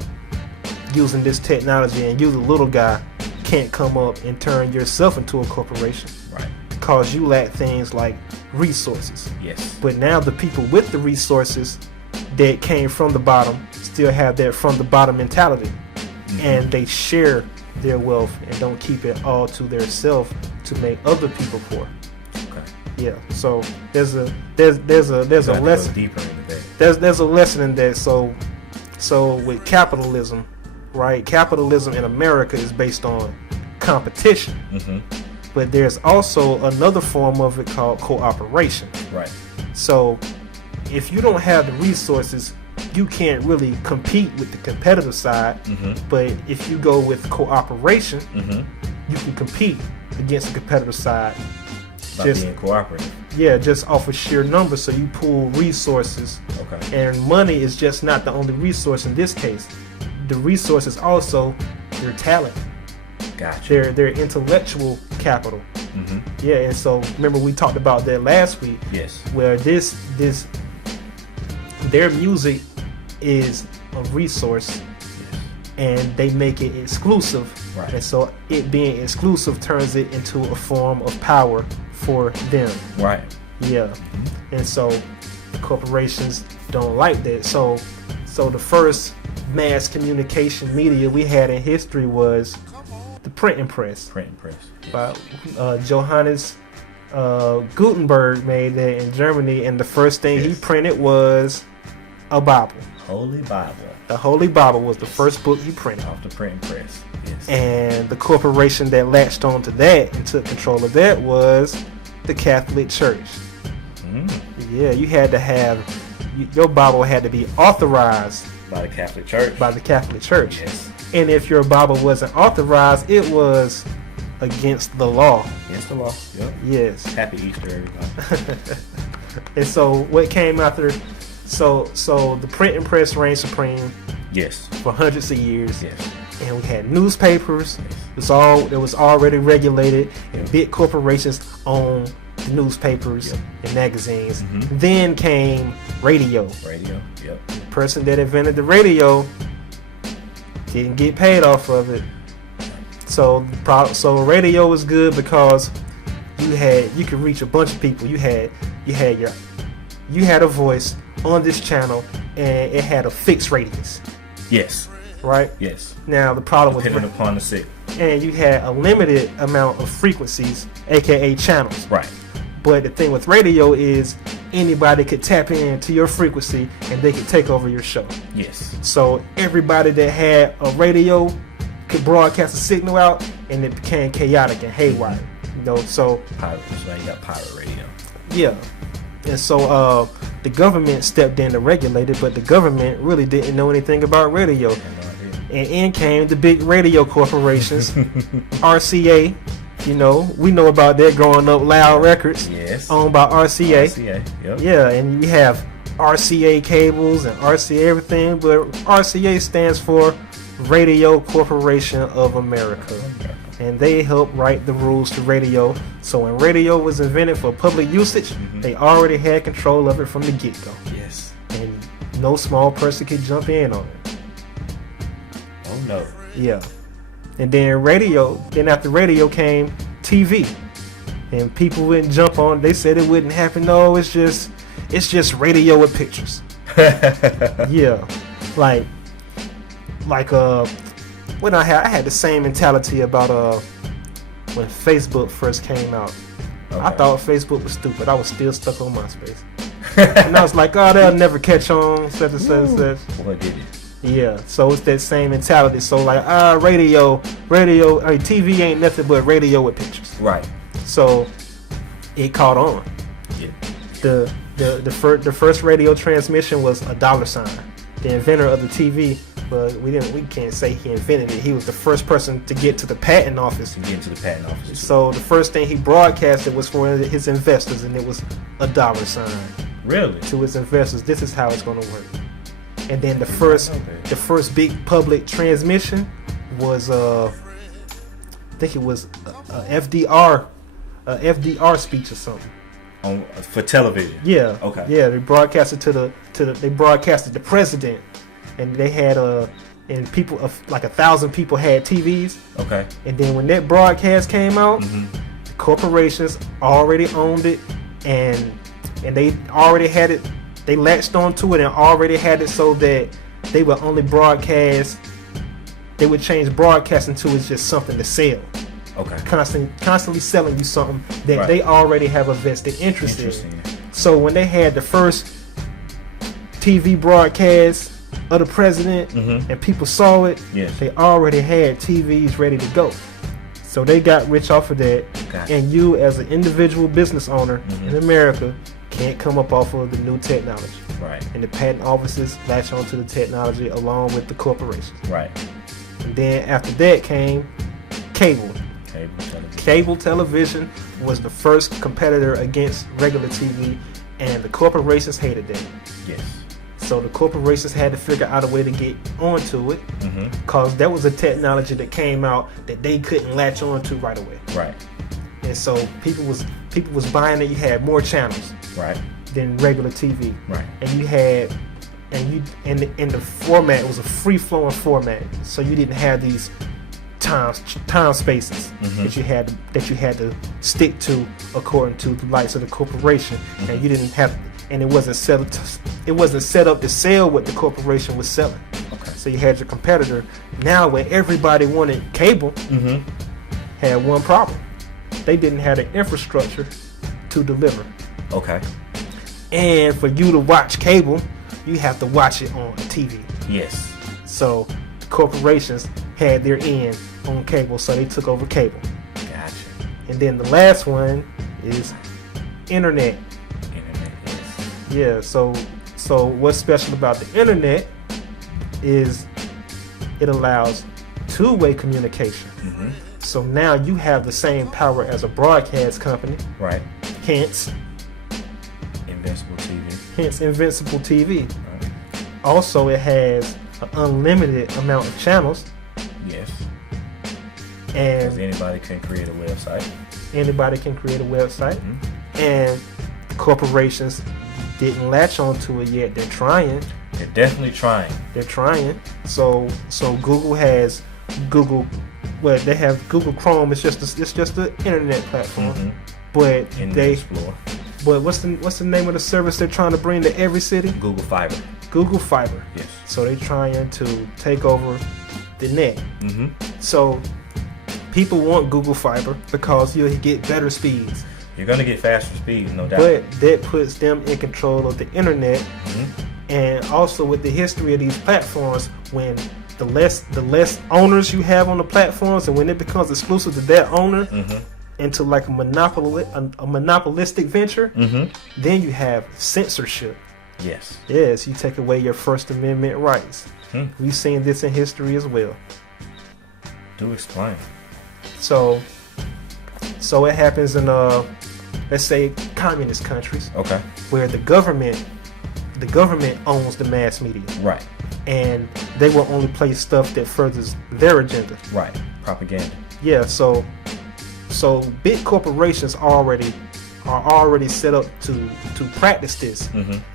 using this technology, and you, the little guy, can't come up and turn yourself into a corporation. Right. Because you lack things like resources. Yes. But now the people with the resources that came from the bottom still have that from the bottom mentality. And they share their wealth and don't keep it all to their self to make other people poor. Okay. Yeah. So there's a lesson. Deeper into that. There's a lesson in that. So with capitalism, right? Capitalism in America is based on competition. But there's also another form of it called cooperation. Right. So if you don't have the resources, you can't really compete with the competitive side. But if you go with cooperation, you can compete against the competitive side. By being cooperative. Yeah, just off of sheer numbers. So you pool resources. Okay. And money is just not the only resource in this case. The resource is also your talent. Gotcha. Their intellectual capital. Mm-hmm. Yeah, and so remember we talked about that last week. Yes. Where their music is a resource, and they make it exclusive. Right. And so it being exclusive turns it into a form of power for them. Right. Yeah. Mm-hmm. And so the corporations don't like that. So the first mass communication media we had in history was the printing press. Printing press. Yes. Johannes Gutenberg made that in Germany, and the first thing he printed was a Bible. Holy Bible. The Holy Bible was the first book he printed. Off the printing press. Yes. And the corporation that latched onto that and took control of that was the Catholic Church. Yeah, you had to have your Bible had to be authorized by the Catholic Church. By the Catholic Church. Yes. And if your Bible wasn't authorized, it was against the law. Against the law. Yep. Yes. Happy Easter, everybody. And so what came after? So the printing press reigned supreme. Yes. For hundreds of years. Yes. And we had newspapers. Yes. It was already regulated, and big corporations owned the newspapers and magazines. Mm-hmm. Then came radio. Radio. Yep. The person that invented the radio didn't get paid off of it. So radio was good because you could reach a bunch of people. You had a voice on this channel, and it had a fixed radius. Yes. Right? Yes. Now the problem was depending upon the sick. And you had a limited amount of frequencies, aka channels. Right. But the thing with radio is anybody could tap into your frequency and they could take over your show. Yes. So everybody that had a radio could broadcast a signal out, and it became chaotic and haywire. So pirate. So you got pirate radio. Yeah. And so the government stepped in to regulate it, but the government really didn't know anything about radio. And in came the big radio corporations, RCA. We know about that growing up. Loud Records, yes, owned by RCA. Yep. Yeah, and you have RCA cables and RCA everything, but RCA stands for Radio Corporation of America. And they help write the rules to radio. So when radio was invented for public usage, they already had control of it from the get-go. Yes. And no small person could jump in on it. Oh no. Yeah. And then after radio came TV. And people wouldn't jump on. They said it wouldn't happen. No, it's just radio with pictures. Yeah. When I had the same mentality about when Facebook first came out. Okay. I thought Facebook was stupid. I was still stuck on MySpace. And I was like, oh, they'll never catch on, such and such. What did it? Yeah, so it's that same mentality. So radio, TV ain't nothing but radio with pictures. Right. So it caught on. Yeah. The first radio transmission was a $. The inventor of the TV, but we can't say he invented it. He was the first person to get to the patent office. So the first thing he broadcasted was for his investors, and it was a $. Really? To his investors. This is how it's going to work. And then the first big public transmission was I think it was a FDR speech or something. For television. Yeah. Okay. Yeah, they broadcasted they broadcasted the president, and they had and people like 1,000 people had TVs. Okay. And then when that broadcast came out, the corporations already owned it, and they already had it. They latched onto it and already had it so that they would only broadcast. They would change broadcasting to it's just something to sell. Okay. Constantly selling you something that they already have a vested interest in. So when they had the first TV broadcast of the president and people saw it, they already had TVs ready to go. So they got rich off of that. Gotcha. And you, as an individual business owner in America, can't come up off of the new technology. Right. And the patent offices latch onto the technology along with the corporations. Right. And then after that came cable. Cable television was the first competitor against regular TV, and the corporations hated that. Yes. so the corporations had to figure out a way to get onto it, because that was a technology that came out that they couldn't latch onto right away. Right. And so people was buying it. You had more channels, right, than regular TV, right, and you had and the format was a free flowing format, so you didn't have these time spaces that you had to stick to according to the lights of the corporation, and you didn't have, and it wasn't set up to sell what the corporation was selling. Okay. So you had your competitor. Now, when everybody wanted cable, had one problem: they didn't have the infrastructure to deliver. Okay. And for you to watch cable, you have to watch it on a TV. Yes. So the corporations had their end on cable, so they took over cable. Gotcha. And then the last one is internet. Internet, yes. Yeah, so what's special about the internet is it allows two-way communication. So now you have the same power as a broadcast company. Right. Hence Invincible TV. Right. Also, it has an unlimited amount of channels. Yes. And because anybody can create a website. And corporations didn't latch onto it yet. They're trying. They're definitely trying. So Google has Google. Well, they have Google Chrome. It's just the internet platform. But Explore. But what's the name of the service they're trying to bring to every city? Google Fiber. Yes. So they're trying to take over the net. So people want Google Fiber because you'll get better speeds. You're gonna get faster speeds, no doubt. But that puts them in control of the internet. And also with the history of these platforms, when the less owners you have on the platforms, and when it becomes exclusive to that owner, into like a monopolistic venture, then you have censorship. Yes, you take away your First Amendment rights. We've seen this in history as well. Do explain. So it happens in let's say communist countries, where the government owns the mass media, right, and they will only play stuff that furthers their agenda, right, propaganda. Yeah, so big corporations are already set up to practice this,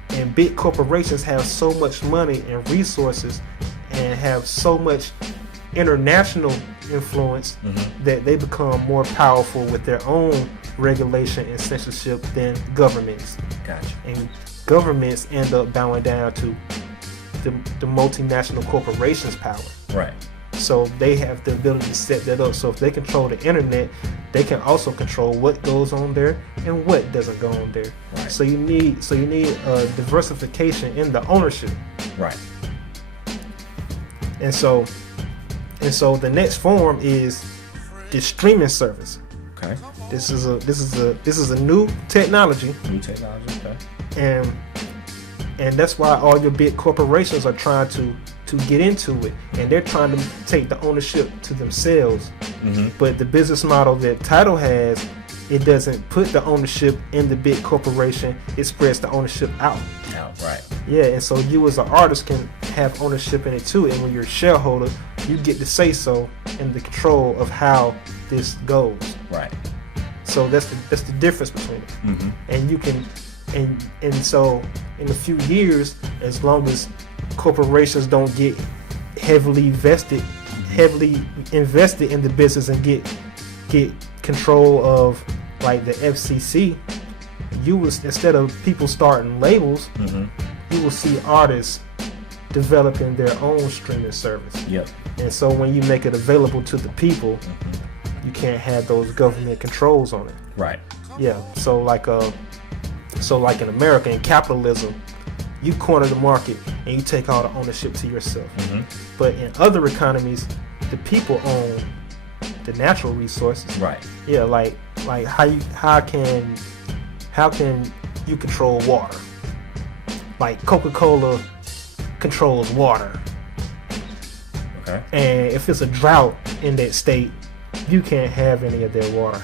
and big corporations have so much money and resources and have so much international influence that they become more powerful with their own regulation and censorship than governments. Gotcha. And governments end up bowing down to the multinational corporations' power. Right. So they have the ability to set that up. So if they control the internet, they can also control what goes on there and what doesn't go on there. Right. So you need diversification in the ownership. Right. And so the next form is the streaming service. Okay. This is a new technology. Okay. And that's why all your big corporations are trying to get into it, and they're trying to take the ownership to themselves. But the business model that Tidal has, it doesn't put the ownership in the big corporation. It spreads the ownership out. Right. Yeah, and so you as an artist can have ownership in it too. And when you're a shareholder, you get to say so in the control of how this goes. Right. So that's the difference between it. And you can, and so in a few years, as long as corporations don't get heavily invested in the business and get control of like the FCC, you will, instead of people starting labels, you will see artists developing their own streaming service. Yep. And so when you make it available to the people, you can't have those government controls on it. Right. Yeah. So like in America, in capitalism, you corner the market and you take all the ownership to yourself. But in other economies, the people own the natural resources. Right. Yeah, like how can you control water? Like Coca-Cola controls water. Okay. And if it's a drought in that state, you can't have any of their water.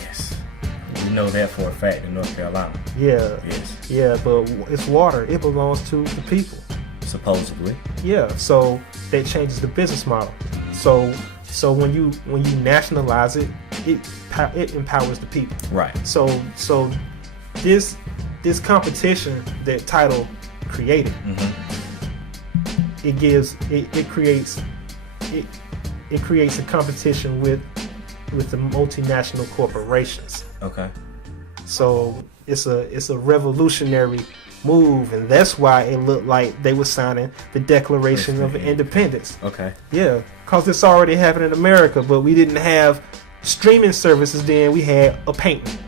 Yes. You know that for a fact in North Carolina. Yeah. Yes. Yeah, but it's water. It belongs to the people. Supposedly. Yeah. So that changes the business model. So when you nationalize it, it empowers the people. Right. So this competition that Tidal created, it creates a competition with the multinational corporations. Okay. So it's a revolutionary move, and that's why it looked like they were signing the Declaration of Independence. Okay. Yeah, because it's already happened in America, but we didn't have streaming services then. We had a painting.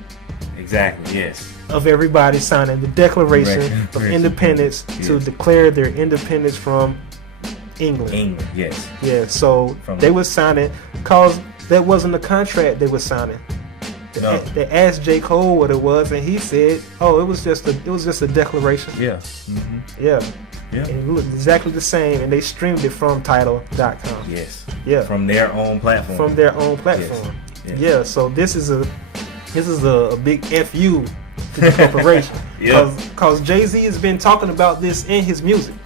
Exactly, yes. Of everybody signing the Declaration of Independence to declare their independence from England. Yes. Yeah, so they were signing, because that wasn't a contract they were signing. They asked J. Cole what it was, and he said, "Oh, it was just a declaration." Yeah. Yeah. Yeah. And it looked exactly the same, and they streamed it from Tidal.com. Yes. Yeah. From their own platform. Yes. Yeah. So this is a big FU to the corporation. Yeah. Because Jay-Z has been talking about this in his music.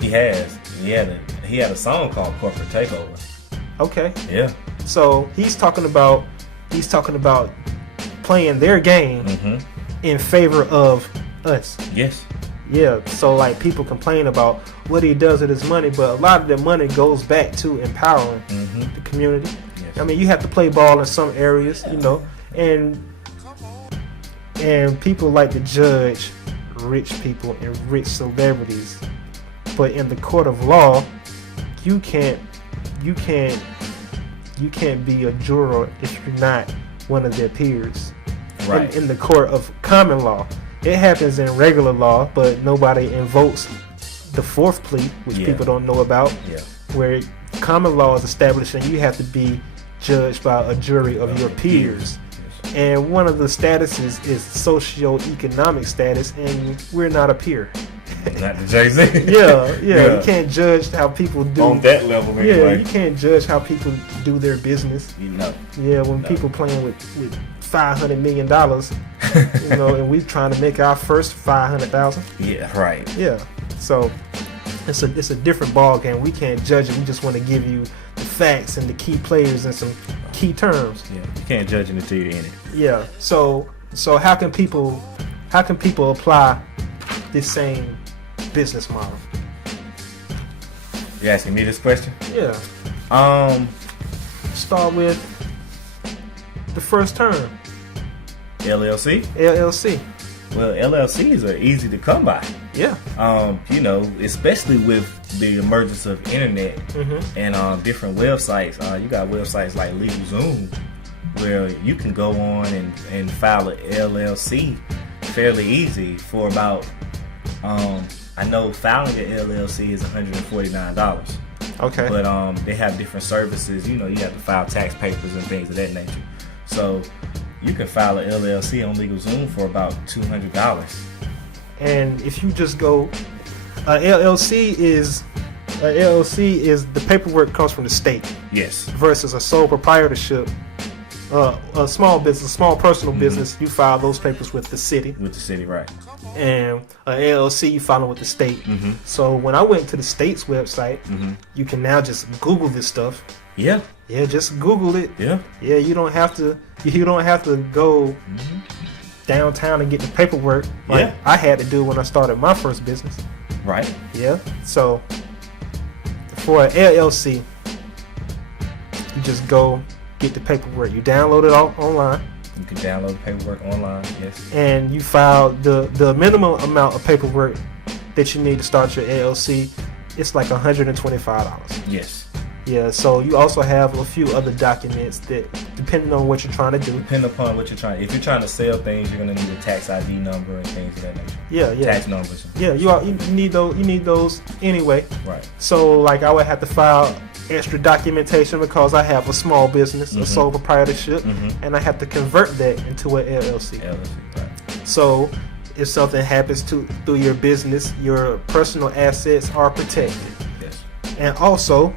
He has. He had a song called Corporate Takeover. Okay. Yeah. So he's talking about playing their game in favor of us. Yes. Yeah. So like people complain about what he does with his money, but a lot of the money goes back to empowering the community. Yes. I mean, you have to play ball in some areas, and people like to judge rich people and rich celebrities, but in the court of law, you can't be a juror if you're not one of their peers. Right. In the court of common law, it happens in regular law, but nobody invokes the fourth plea, which people don't know about. Yeah. Where common law is establishing you have to be judged by a jury of your peers. Yes. And one of the statuses is socio-economic status, and we're not a peer. Not the Jay-Z. Yeah. You can't judge how people do on that level. Anyway. Yeah, you can't judge how people do their business. Yeah, when people playing with $500 million, and we trying to make our first 500,000. Yeah, right. Yeah, so it's a different ball game. We can't judge it. We just want to give you the facts and the key players and some key terms. Yeah, you can't judge it until you're in it. Yeah. So how can people apply this same business model? You asking me this question? Yeah. Start with the first term. LLC. Well, LLCs are easy to come by. Yeah. Especially with the emergence of internet and different websites. You got websites like LegalZoom where you can go on and file an LLC fairly easy for about I know filing an LLC is $149. Okay. But they have different services. You have to file tax papers and things of that nature. So you can file an LLC on LegalZoom for about $200. And if you just go, LLC is the paperwork comes from the state. Yes. Versus a sole proprietorship. A small business, small personal business, you file those papers with the city. With the city, right. And a LLC, you file with the state. So when I went to the state's website, you can now just Google this stuff. Yeah. Yeah, just Google it. Yeah. Yeah, you don't have to go downtown and get the paperwork like I had to do when I started my first business. Right. Yeah. So for an LLC, you just go get the paperwork. You download it all online. You can download the paperwork online, yes. And you file the minimum amount of paperwork that you need to start your LLC. It's like $125. Yes. Yeah, so you also have a few other documents that, depending on what you're trying to do. Depending upon what you're trying. If you're trying to sell things, you're gonna need a tax ID number and things of that nature. Yeah. Tax numbers. Yeah, you need those. You need those anyway. Right. So like I would have to file extra documentation because I have a small business, a sole proprietorship, and I have to convert that into an LLC. Right. So if something happens through your business, your personal assets are protected. Yes. And also,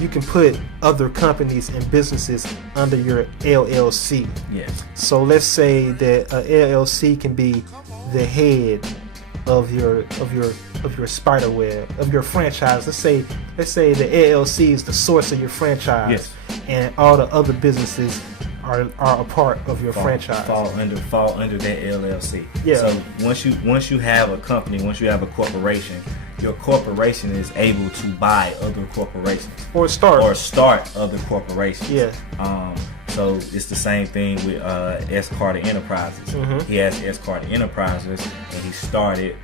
you can put other companies and businesses under your LLC. Yes. So let's say that a LLC can be the head of your spider web of your franchise. Let's say the LLC is the source of your franchise. Yes. And all the other businesses are a part of your franchise. Fall under that LLC. Yeah. So once you have a company, once you have a corporation, your corporation is able to buy other corporations Or start other corporations. Yeah. So it's the same thing with S. Carter Enterprises. Mm-hmm. He has S. Carter Enterprises, and he started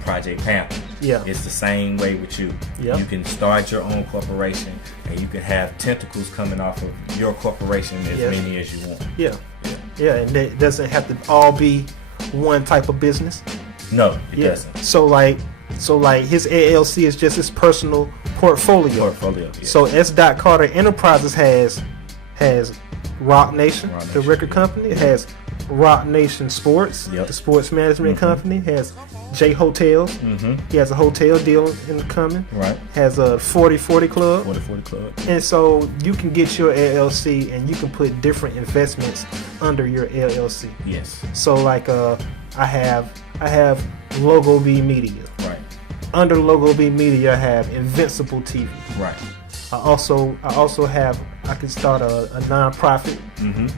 Project Panther. Yeah. It's the same way with you. Yep. You can start your own corporation, and you can have tentacles coming off of your corporation as Yes. many as you want. Yeah. Yeah, and it doesn't have to all be one type of business. No, it doesn't. So like his LLC is just his personal portfolio. Yeah. So S. Carter Enterprises has Rock Nation, the record company. It has Rock Nation Sports, Yep. the sports management company. It has J Hotels. He has a hotel deal in the coming. Right. Has a 40/40 Club. 40/40 Club. And so you can get your LLC and you can put different investments under your LLC. Yes. So like I have Logo B Media. Right. Under Logo B Media I have InvinciBullTV. Right. I also have, I can start a nonprofit.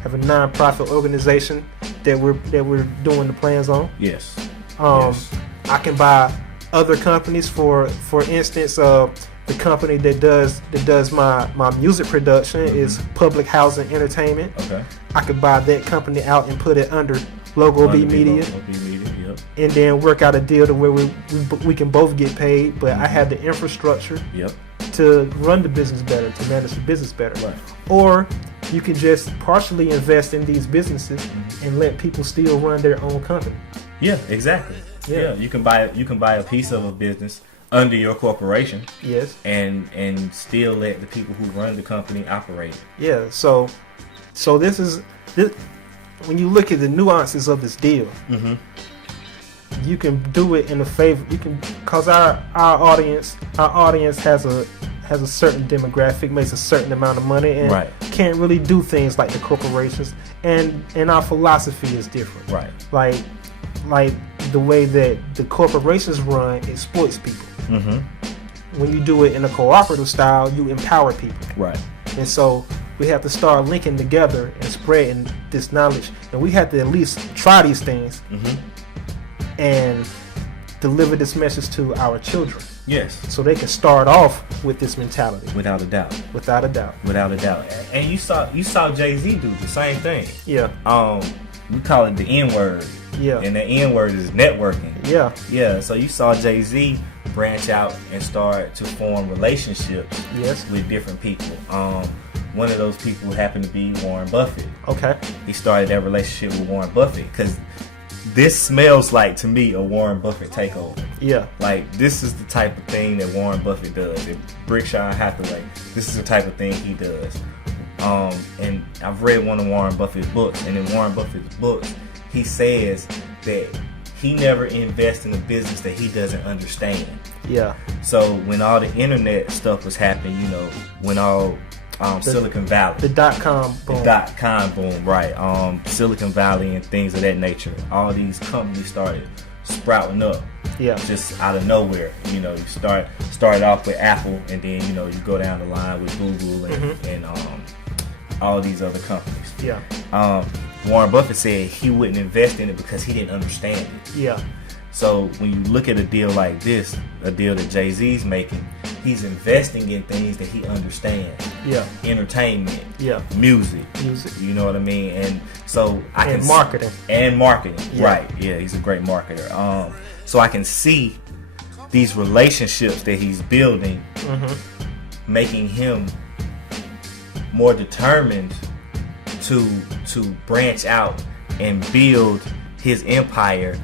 Have a nonprofit organization that we're doing the plans on. Yes. Yes. I can buy other companies. For instance, the company that does my music production is Public Housing Entertainment. Okay. I could buy that company out and put it under Logo B Media. Logo B Media, yep. And then work out a deal to where we can both get paid, but I have the infrastructure Yep. to run the business better, to manage the business better. Right. Or you can just partially invest in these businesses and let people still run their own company. Yeah, exactly. Yeah. You can buy a piece of a business under your corporation. Yes. And still let the people who run the company operate. Yeah. So this when you look at the nuances of this deal, you can do it in a favor. You can, cause our audience has a certain demographic, makes a certain amount of money, and Right. can't really do things like the corporations. And our philosophy is different. Right. Like the way that the corporations run exploits people. When you do it in a cooperative style, you empower people. Right. And so we have to start linking together and spreading this knowledge. And we have to at least try these things and deliver this message to our children. Yes. So they can start off with this mentality. Without a doubt. Without a doubt. Without a doubt. And you saw Jay-Z do the same thing. Yeah. We call it the N-word. Yeah. And the N-word is networking. Yeah. Yeah. So you saw Jay-Z branch out and start to form relationships Yes. with different people. One of those people happened to be Warren Buffett. Okay. He started that relationship with Warren Buffett because this smells like, to me, a Warren Buffett takeover. Yeah. Like, this is the type of thing that Warren Buffett does. If Brickshire Hathaway, this is the type of thing he does. And I've read one of Warren Buffett's books, and in Warren Buffett's books, he says that he never invests in a business that he doesn't understand. Yeah. So when all the internet stuff was happening, when all Silicon Valley, The .com boom. the .com boom, right? Silicon Valley and things of that nature. All these companies started sprouting up, Yeah. just out of nowhere. You started off with Apple, and then you go down the line with Google and all these other companies. Yeah. Warren Buffett said he wouldn't invest in it because he didn't understand it. Yeah. So when you look at a deal like this, a deal that Jay-Z's making, he's investing in things that he understands. Yeah. Entertainment. Yeah. Music. Music. You know what I mean? And so I And can marketing. And marketing. Yeah. Right. Yeah, he's a great marketer. So I can see these relationships that he's building making him more determined to branch out and build his empire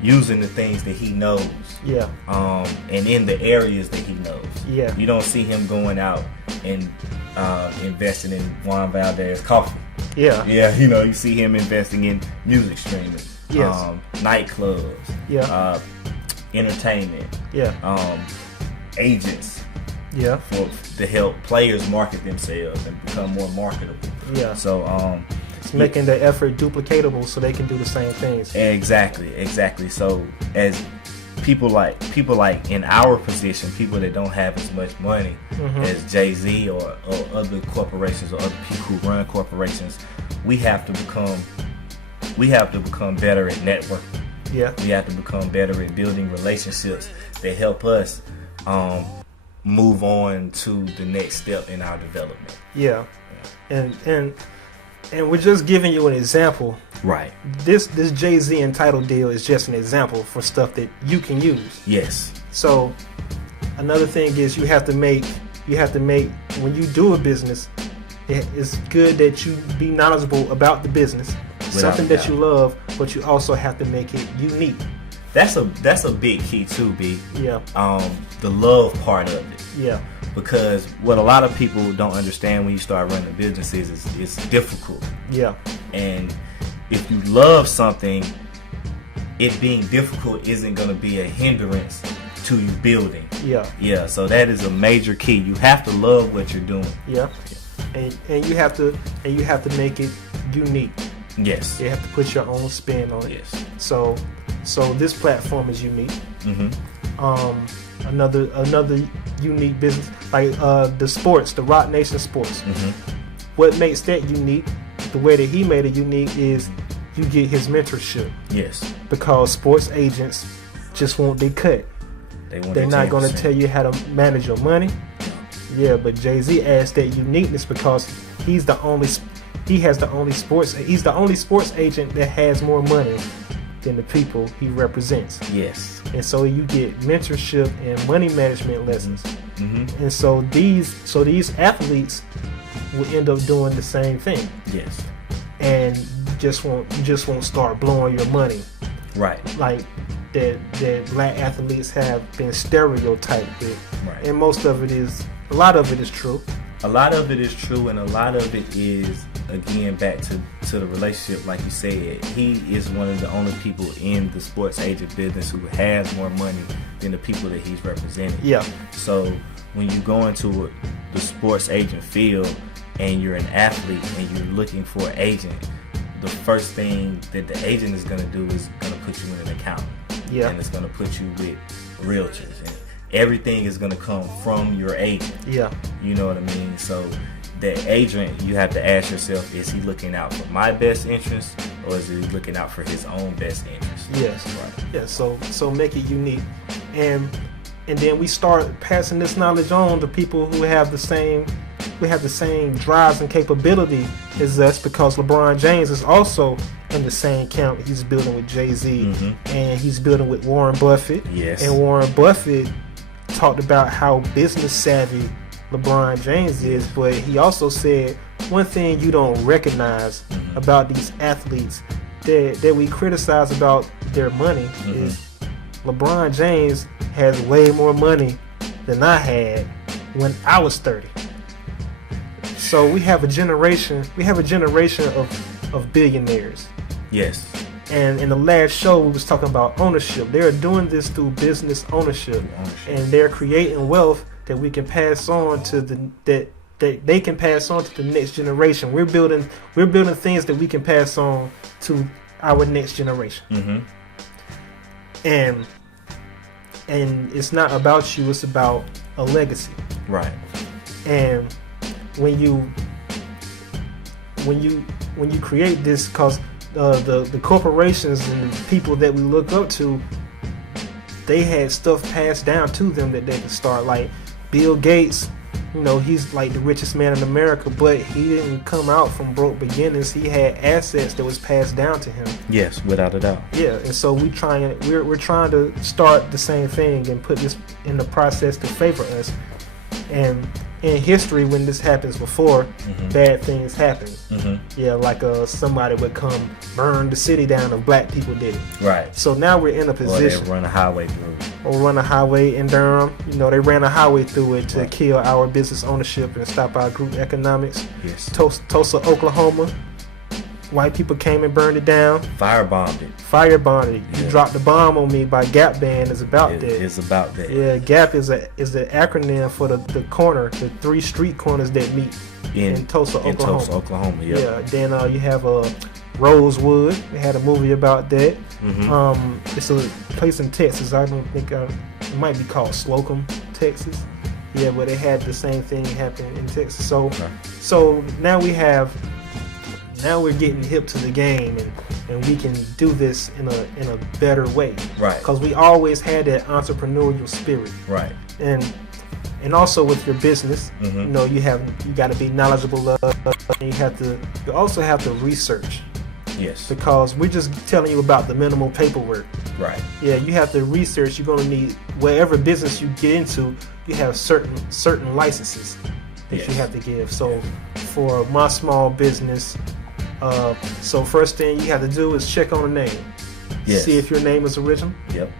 using the things that he knows. Yeah. And in the areas that he knows. Yeah. You don't see him going out and investing in Juan Valdez coffee. Yeah. Yeah, you see him investing in music streaming. Yes. Nightclubs. Yeah. Entertainment. Yeah. Agents. Yeah. To help players market themselves and become more marketable. Yeah. So it's making the effort duplicatable so they can do the same things. Exactly. So as people like in our position, people that don't have as much money as Jay-Z or other corporations or other people who run corporations, we have to become better at networking. Yeah. We have to become better at building relationships that help us move on to the next step in our development. Yeah. And we're just giving you an example. Right. This Jay-Z and Tidal deal is just an example for stuff that you can use. Yes. So another thing is you have to make when you do a business, it's good that you be knowledgeable about the business, something that you love, but you also have to make it unique. That's a big key too, B. Yeah. The love part of it. Yeah. Because what a lot of people don't understand when you start running businesses is it's difficult. Yeah. And if you love something, it being difficult isn't going to be a hindrance to you building. Yeah. Yeah. So that is a major key. You have to love what you're doing. Yeah. And you have to make it unique. Yes. You have to put your own spin on it. Yes. So this platform is unique. Another unique business like the Rock Nation Sports. What makes that unique, the way that he made it unique, is you get his mentorship. Yes. Because sports agents just want their cut. They're not going to tell you how to manage your money. Yeah, but Jay-Z adds that uniqueness because he's the only sports agent that has more money than the people he represents. Yes. And so you get mentorship and money management lessons. And so these athletes will end up doing the same thing. Yes. And you just won't start blowing your money. Right. Like that black athletes have been stereotyped with. Right. And a lot of it is true. A lot of it is true, and a lot of it is, again, back to the relationship. Like you said, he is one of the only people in the sports agent business who has more money than the people that he's representing. Yeah. So when you go into the sports agent field and you're an athlete and you're looking for an agent, the first thing that the agent is going to do is going to put you in an account. Yeah. And it's going to put you with realtors. And everything is going to come from your agent. Yeah. You know what I mean? So the agent, you have to ask yourself, is he looking out for my best interest or is he looking out for his own best interest? Yes. Right. Yeah. So make it unique. And then we start passing this knowledge on to people who have the same drives and capability as us, because LeBron James is also in the same camp. He's building with Jay-Z and he's building with Warren Buffett. Yes. And Warren Buffett talked about how business savvy LeBron James is, but he also said one thing you don't recognize about these athletes that we criticize about their money is LeBron James has way more money than I had when I was 30. So we have a generation of billionaires. Yes. And in the last show, we was talking about ownership. They're doing this through business ownership, and they're creating wealth that we can pass on to that they can pass on to the next generation. We're building things that we can pass on to our next generation. And it's not about you; it's about a legacy. Right. And when you create this, because the corporations and the people that we look up to, they had stuff passed down to them that they could start. Like Bill Gates, he's like the richest man in America, but he didn't come out from broke beginnings. He had assets that was passed down to him. Yes, without a doubt. Yeah, and so we're trying to start the same thing and put this in the process to favor us. And in history, when this happens before, bad things happen. Yeah, like somebody would come burn the city down if black people did it. Right. So now we're in a position. Or they run a highway through it. Or run a highway in Durham. They ran a highway through it to kill our business ownership and stop our group economics. Yes. Tulsa, Oklahoma. White people came and burned it down. Firebombed it. Firebombed it. You dropped the bomb on me by Gap Band is about that. It's about that. Yeah, Gap is the acronym for the corner, the 3 street corners that meet in Tulsa, Oklahoma. Tulsa, Oklahoma. Yep. Yeah. Then you have Rosewood. They had a movie about that. It's a place in Texas. I don't think it might be called Slocum, Texas. Yeah, but they had the same thing happen in Texas. So now we're getting hip to the game, and we can do this in a better way. Right. Because we always had that entrepreneurial spirit. Right. And also with your business, you know, you got to be knowledgeable of, and you also have to research. Yes. Because we're just telling you about the minimal paperwork. Right. Yeah, you have to research. You're going to need, whatever business you get into, you have certain licenses that you have to give. So for my small business, so first thing you have to do is check on the name. Yes. See if your name is original. Yep.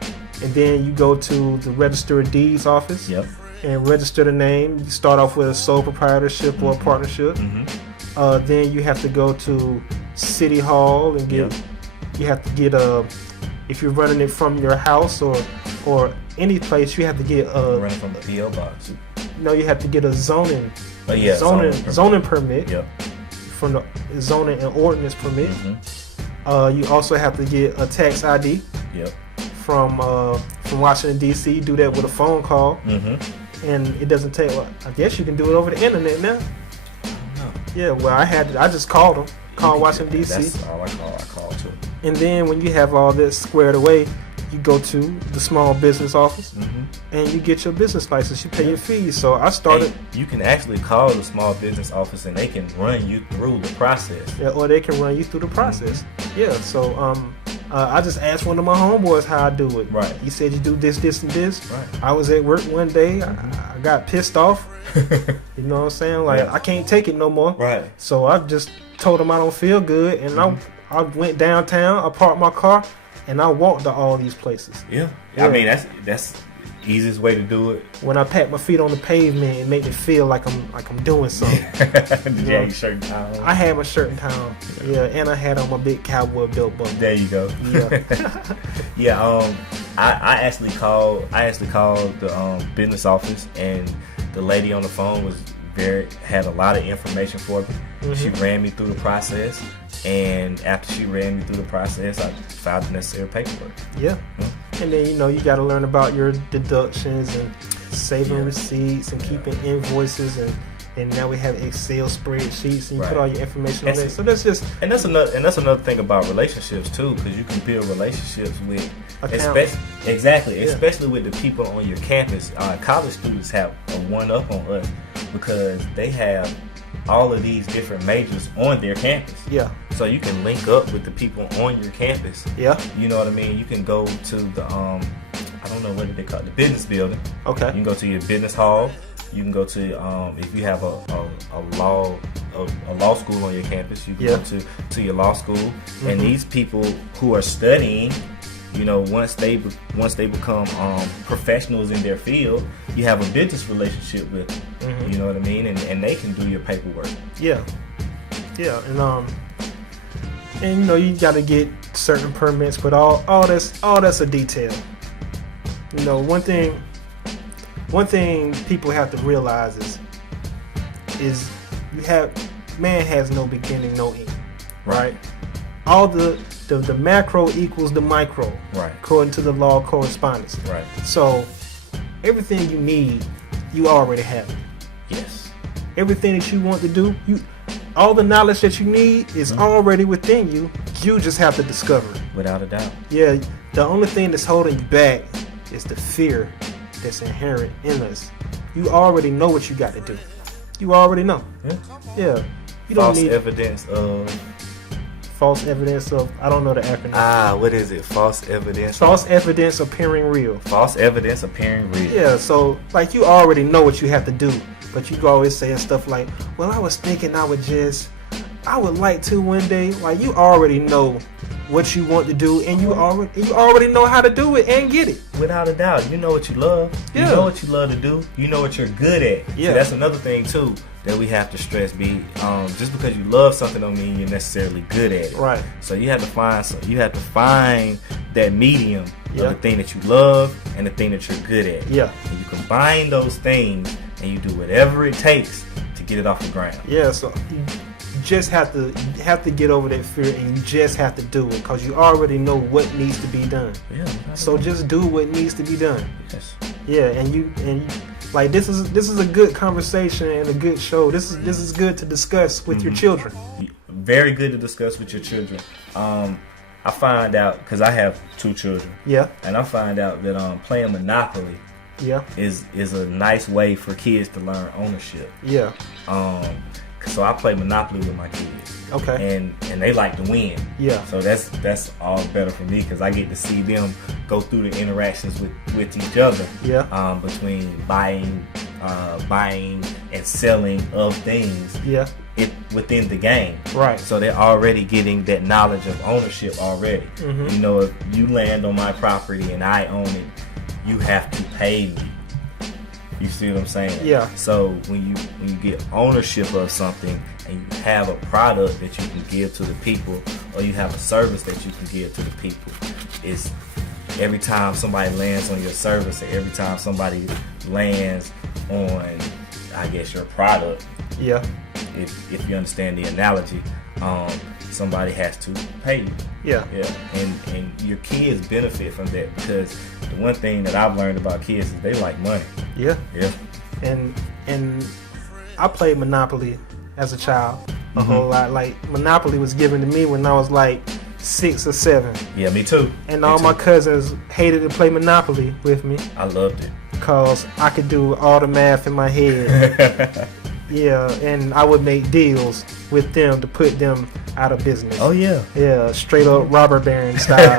And then you go to the Register of Deeds office. Yep. And register the name. You start off with a sole proprietorship or a partnership. Then you have to go to City Hall and get. You have to get if you're running it from your house or any place, you have to get running from the PO box. No, you have to get a zoning. Zoning permit. Yep. From the zoning and ordinance permit. You also have to get a tax ID. Yep. From Washington D.C. You do that with a phone call. And it doesn't take. Well, I guess you can do it over the internet now. I don't know. Yeah. Well, I just called them. Called Washington D.C. That's all I call to. And then when you have all this squared away, you go to the small business office and you get your business license. You pay your fees. So I started. You can actually call the small business office and they can run you through the process. Yeah, or they can run you through the process. Yeah. So I just asked one of my homeboys how I do it. Right. He said you do this, this, and this. Right. I was at work one day. I got pissed off. You know what I'm saying? Like I can't take it no more. Right. So I just told him I don't feel good, and I went downtown. I parked my car, and I walked to all these places. Yeah. I mean that's the easiest way to do it. When I pat my feet on the pavement, it made me feel like I'm doing something. Did you have your shirt and tie on? I had my shirt and tie on. Yeah, and I had on my big cowboy belt buckle. There you go. Yeah. Yeah. I actually called the business office, and the lady on the phone had a lot of information for me. She ran me through the process, and after she ran me through the process, I filed the necessary paperwork. Yeah. And then you got to learn about your deductions and saving receipts and keeping invoices, and now we have Excel spreadsheets, and you put all your information on there. So that's just that's another thing about relationships too, because you can build relationships with especially with the people on your campus. College students have a one-up on us because they have all of these different majors on their campus. Yeah. So you can link up with the people on your campus. Yeah. You know what I mean? You can go to the I don't know what they call it, the business building. Okay. You can go to your business hall. You can go to if you have a law school on your campus, you can go to your law school. And these people who are studying, once they become professionals in their field, you have a business relationship with them. You know what I mean? And they can do your paperwork. Yeah. Yeah. And you got to get certain permits, but all that's a detail. One thing people have to realize is man has no beginning, no end. Right? All the macro equals the micro. Right. According to the law of correspondence. Right. So everything you need, you already have it. Yes. Everything that you want to do, all the knowledge that you need is already within you. You just have to discover it. Without a doubt. Yeah. The only thing that's holding you back is the fear that's inherent in us. You already know what you got to do. You already know. Yeah. You don't need false evidence of I don't know the acronym. What is it? False evidence. False evidence appearing real. False evidence appearing real. Yeah, so you already know what you have to do, but you always saying stuff like, "Well, I was thinking I would like to one day." You already know what you want to do, and you already know how to do it and get it. Without a doubt, you know what you love. Yeah. You know what you love to do. You know what you're good at. Yeah. So that's another thing too that we have to stress. Just because you love something don't mean you're necessarily good at it. Right. So you have to find that medium Yeah. of the thing that you love and the thing that you're good at. Yeah. And you combine those things and you do whatever it takes to get it off the ground. Yeah. So you just have to get over that fear, and you just have to do it because you already know what needs to be done. Yeah. So just do what needs to be done. Yes. Yeah, and you like this is a good conversation and a good show. This is good to discuss with your children. Very good to discuss with your children. I find out because I have 2 children. Yeah. And I find out that playing Monopoly Yeah. is a nice way for kids to learn ownership. Yeah. So I play Monopoly with my kids. Okay. And they like to win. Yeah. So that's all better for me because I get to see them go through the interactions with each other. Yeah. Between buying and selling of things. Yeah. Within the game. Right. So they're already getting that knowledge of ownership already. Mhm. You know, if you land on my property and I own it, you have to pay me. You see what I'm saying? Yeah. So when you get ownership of something and you have a product that you can give to the people, or you have a service that you can give to the people, it's every time somebody lands on your service, or every time somebody lands on, I guess, your product. Yeah. If you understand the analogy, somebody has to pay you. Yeah. Yeah. And your kids benefit from that because the one thing that I've learned about kids is they like money. Yeah. Yeah. And I played Monopoly as a child a whole lot. Like Monopoly was given to me when I was like 6 or 7. Yeah, me too. And all my cousins hated to play Monopoly with me I loved it. because I could do all the math in my head. Yeah, and I would make deals with them to put them out of business. Oh yeah. Yeah, straight up robber baron style.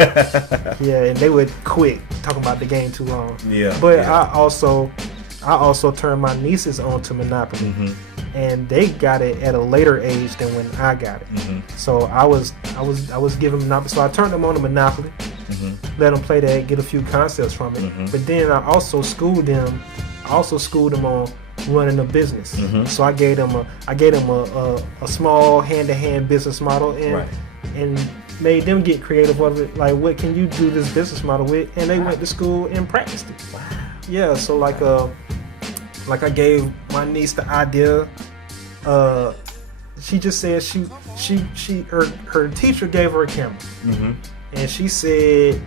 Yeah, and they would quit talking about the game too long. Yeah. But yeah. I also turned my nieces on to Monopoly, and they got it at a later age than when I got it. So I was giving Monopoly. So I turned them on to Monopoly, let them play that, get a few concepts from it. But then I also schooled them on running a business. So I gave them a small hand-to-hand business model and made them get creative of it. Like, what can you do this business model with? And they went to school and practiced it. Wow. Yeah. So like I gave my niece the idea. She just said her teacher gave her a camera, and she said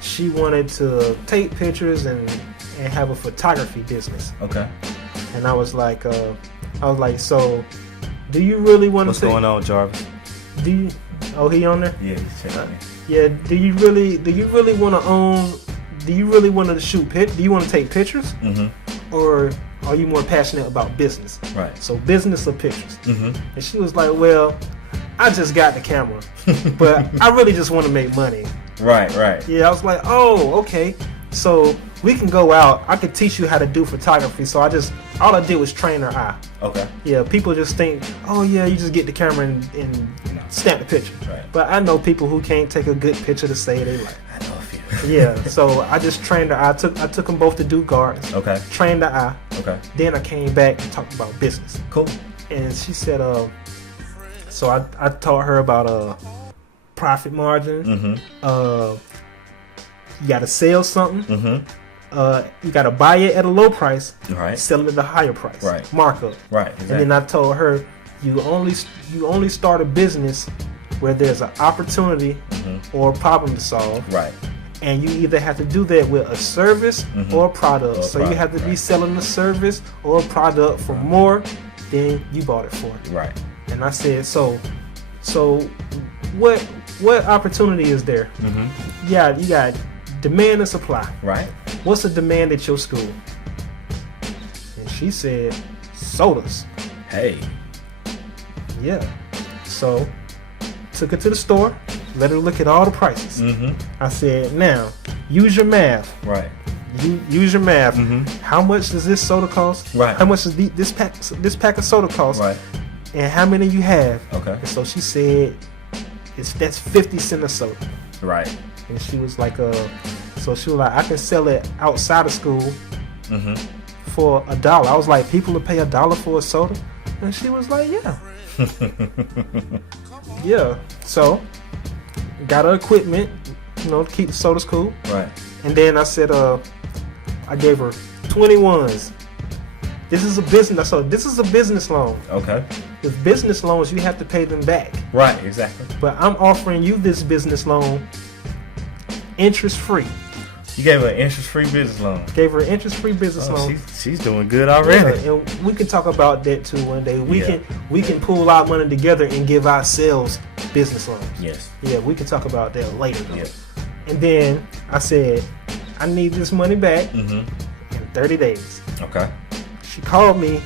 she wanted to take pictures and have a photography business. Okay. And I was like, so, do you really want to? What's going on, Jarvis? Do you? Oh, he on there? Yeah, he's checking me. Yeah. Do you really want to own? Do you really want to shoot Do you want to take pictures? Or are you more passionate about business? Right. So business or pictures? And she was like, well, I just got the camera, but I really just want to make money. Right. Right. Yeah. I was like, oh, okay. So we can go out. I could teach you how to do photography. So all I did was train her eye. Okay. Yeah, people just think, oh yeah, you just get the camera and snap the picture. Right. But I know people who can't take a good picture to say they like. I know a few. Yeah. So I just trained her eye. I took them both to do gardens. Okay. Trained her eye. Okay. Then I came back and talked about business. Cool. And she said, so I taught her about profit margin. You got to sell something. You got to buy it at a low price, right? Sell it at a higher price, right? Markup, right? Exactly. And then I told her, you only start a business where there's an opportunity or a problem to solve, right? And you either have to do that with a service or a product. So you have to be selling a service or a product for more than you bought it for, right? And I said, so what opportunity is there? Yeah, you got demand and supply, right? What's the demand at your school? And she said, sodas. Hey. Yeah. So took her to the store, let her look at all the prices. I said, now use your math. Right. Use your math. How much does this soda cost? Right. How much does this pack of soda cost? Right. And how many you have? Okay. And so she said that's 50 cents a soda. Right. And she was like, so she was like, I can sell it outside of school for $1. I was like, people will pay $1 for a soda? And she was like, yeah. Yeah. So got her equipment, to keep the sodas cool. Right. And then I said, I gave her 21s. This is a business. So this is a business loan. Okay. With business loans, you have to pay them back. Right. Exactly. But I'm offering you this business loan interest free. You gave her an interest-free business loan. Gave her an interest-free business loan. She's doing good already. Yeah, and we can talk about that too one day. We can pool our money together and give ourselves business loans. Yes. Yeah, we can talk about that later. Yeah. And then I said, I need this money back in 30 days. Okay. She called me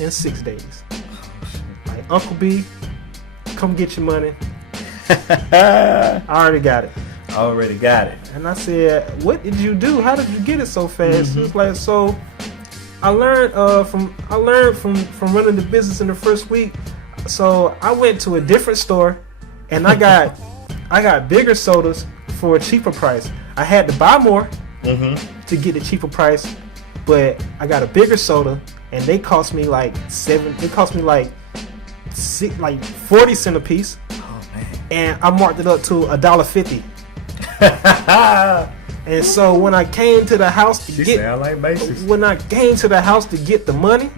in 6 days. Like, Uncle B, come get your money. I already got it. And I said, what did you do? How did you get it so fast? It was like, so I learned from running the business in the first week. So I went to a different store and I got bigger sodas for a cheaper price. I had to buy more to get the cheaper price, but I got a bigger soda and they cost me like 40 cents a piece. Oh man. And I marked it up to $1.50. And so when I came to the house to get the money,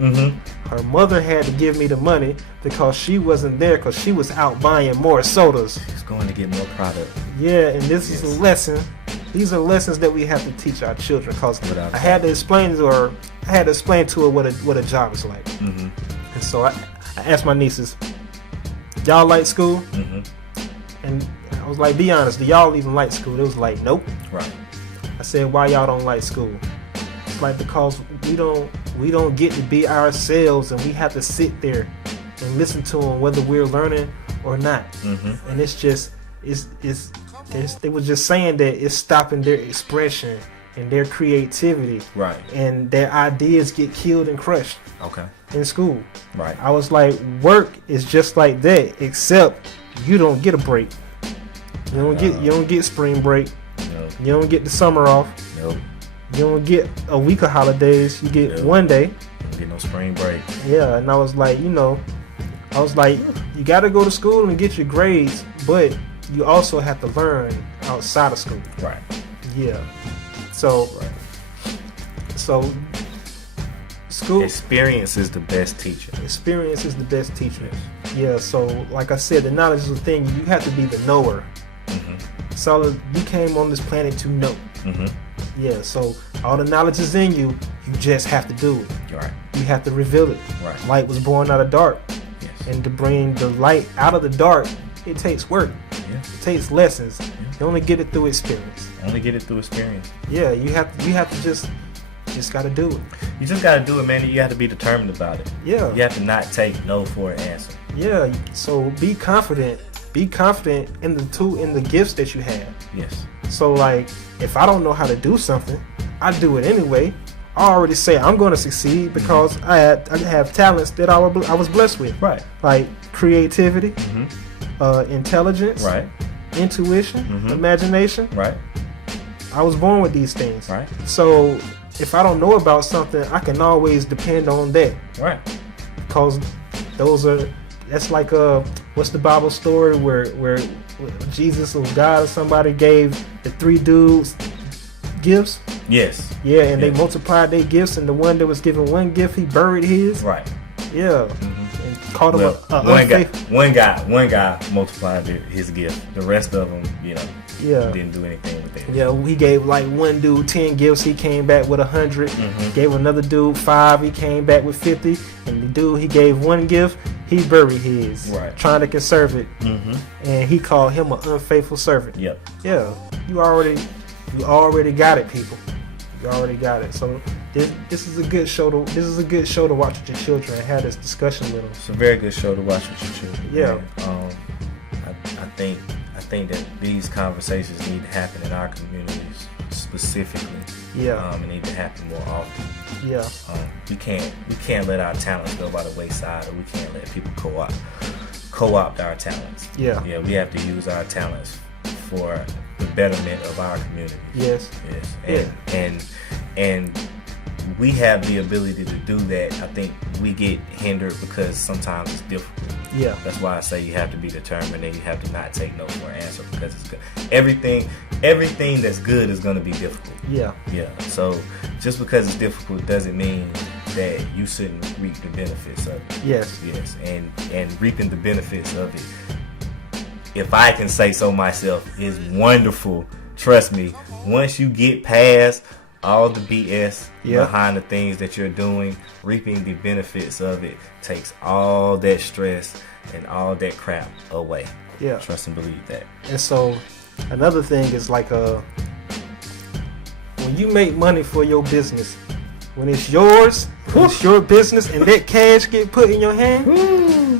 her mother had to give me the money because she wasn't there because she was out buying more sodas. She's going to get more product. Yeah, and this is a lesson. These are lessons that we have to teach our children because I had to explain to her what a job is like. And so I asked my nieces, y'all like school? And I was like, be honest, do y'all even like school? They was like, nope. Right. I said, why y'all don't like school? It's like, because we don't get to be ourselves and we have to sit there and listen to them whether we're learning or not. And it's just, they were just saying that it's stopping their expression and their creativity. Right. And their ideas get killed and crushed. Okay. In school. Right. I was like, work is just like that, except you don't get a break. You don't get spring break. Nope. You don't get the summer off. Nope. You don't get a week of holidays. You get one day. You don't get no spring break. Yeah, and I was like, you got to go to school and get your grades, but you also have to learn outside of school. Right. Yeah. So school experience is the best teacher. Experience is the best teacher. Yeah. So like I said, the knowledge is the thing. You have to be the knower. So you came on this planet to know. Yeah, so all the knowledge is in you. You just have to do it. Right. You have to reveal it. Right. Light was born out of dark. Yes. And to bring the light out of the dark, it takes work. Yeah. It takes lessons. You only get it through experience. Yeah, you have to just gotta do it. You just gotta do it, man. You have to be determined about it. Yeah. You have to not take no for an answer. Yeah. So be confident. Be confident in the gifts that you have. Yes. So like, if I don't know how to do something, I do it anyway. I already say I'm going to succeed because I have talents that I was blessed with. Right. Like creativity, intelligence, right, intuition, imagination. Right. I was born with these things. Right. So if I don't know about something, I can always depend on that. Right. Because that's like what's the Bible story where Jesus or God or somebody gave the 3 dudes gifts? Yes. Yeah, and they multiplied their gifts, and the one that was given 1 gift, he buried his. Right. Yeah. And called him one guy multiplied his gift. The rest of them, didn't do anything with it. Yeah, he gave like one dude 10 gifts, he came back with 100. Gave another dude 5, he came back with 50. And the dude he gave 1 gift, he buried his. Right. Trying to conserve it. And he called him an unfaithful servant. Yep. Yeah. You already got it, people. You already got it. So this is a good show to watch with your children and have this discussion with them. It's a very good show to watch with your children. Yeah. I think that these conversations need to happen in our communities specifically. Yeah. It need to happen more often. Yeah. We can't let our talents go by the wayside, or we can't let people co-opt our talents. Yeah. Yeah, we have to use our talents for the betterment of our community. Yes. And we have the ability to do that. I think we get hindered because sometimes it's difficult. Yeah. That's why I say you have to be determined and you have to not take no for an answer because it's good. Everything that's good is going to be difficult. Yeah. Yeah. So just because it's difficult doesn't mean that you shouldn't reap the benefits of it. Yes. Yes. And reaping the benefits of it, if I can say so myself, is wonderful. Trust me. Once you get past all the BS behind the things that you're doing, reaping the benefits of it takes all that stress and all that crap away. Yeah. Trust and believe that. And so another thing is like when you make money for your business, when it's yours, when it's your business and that cash get put in your hand,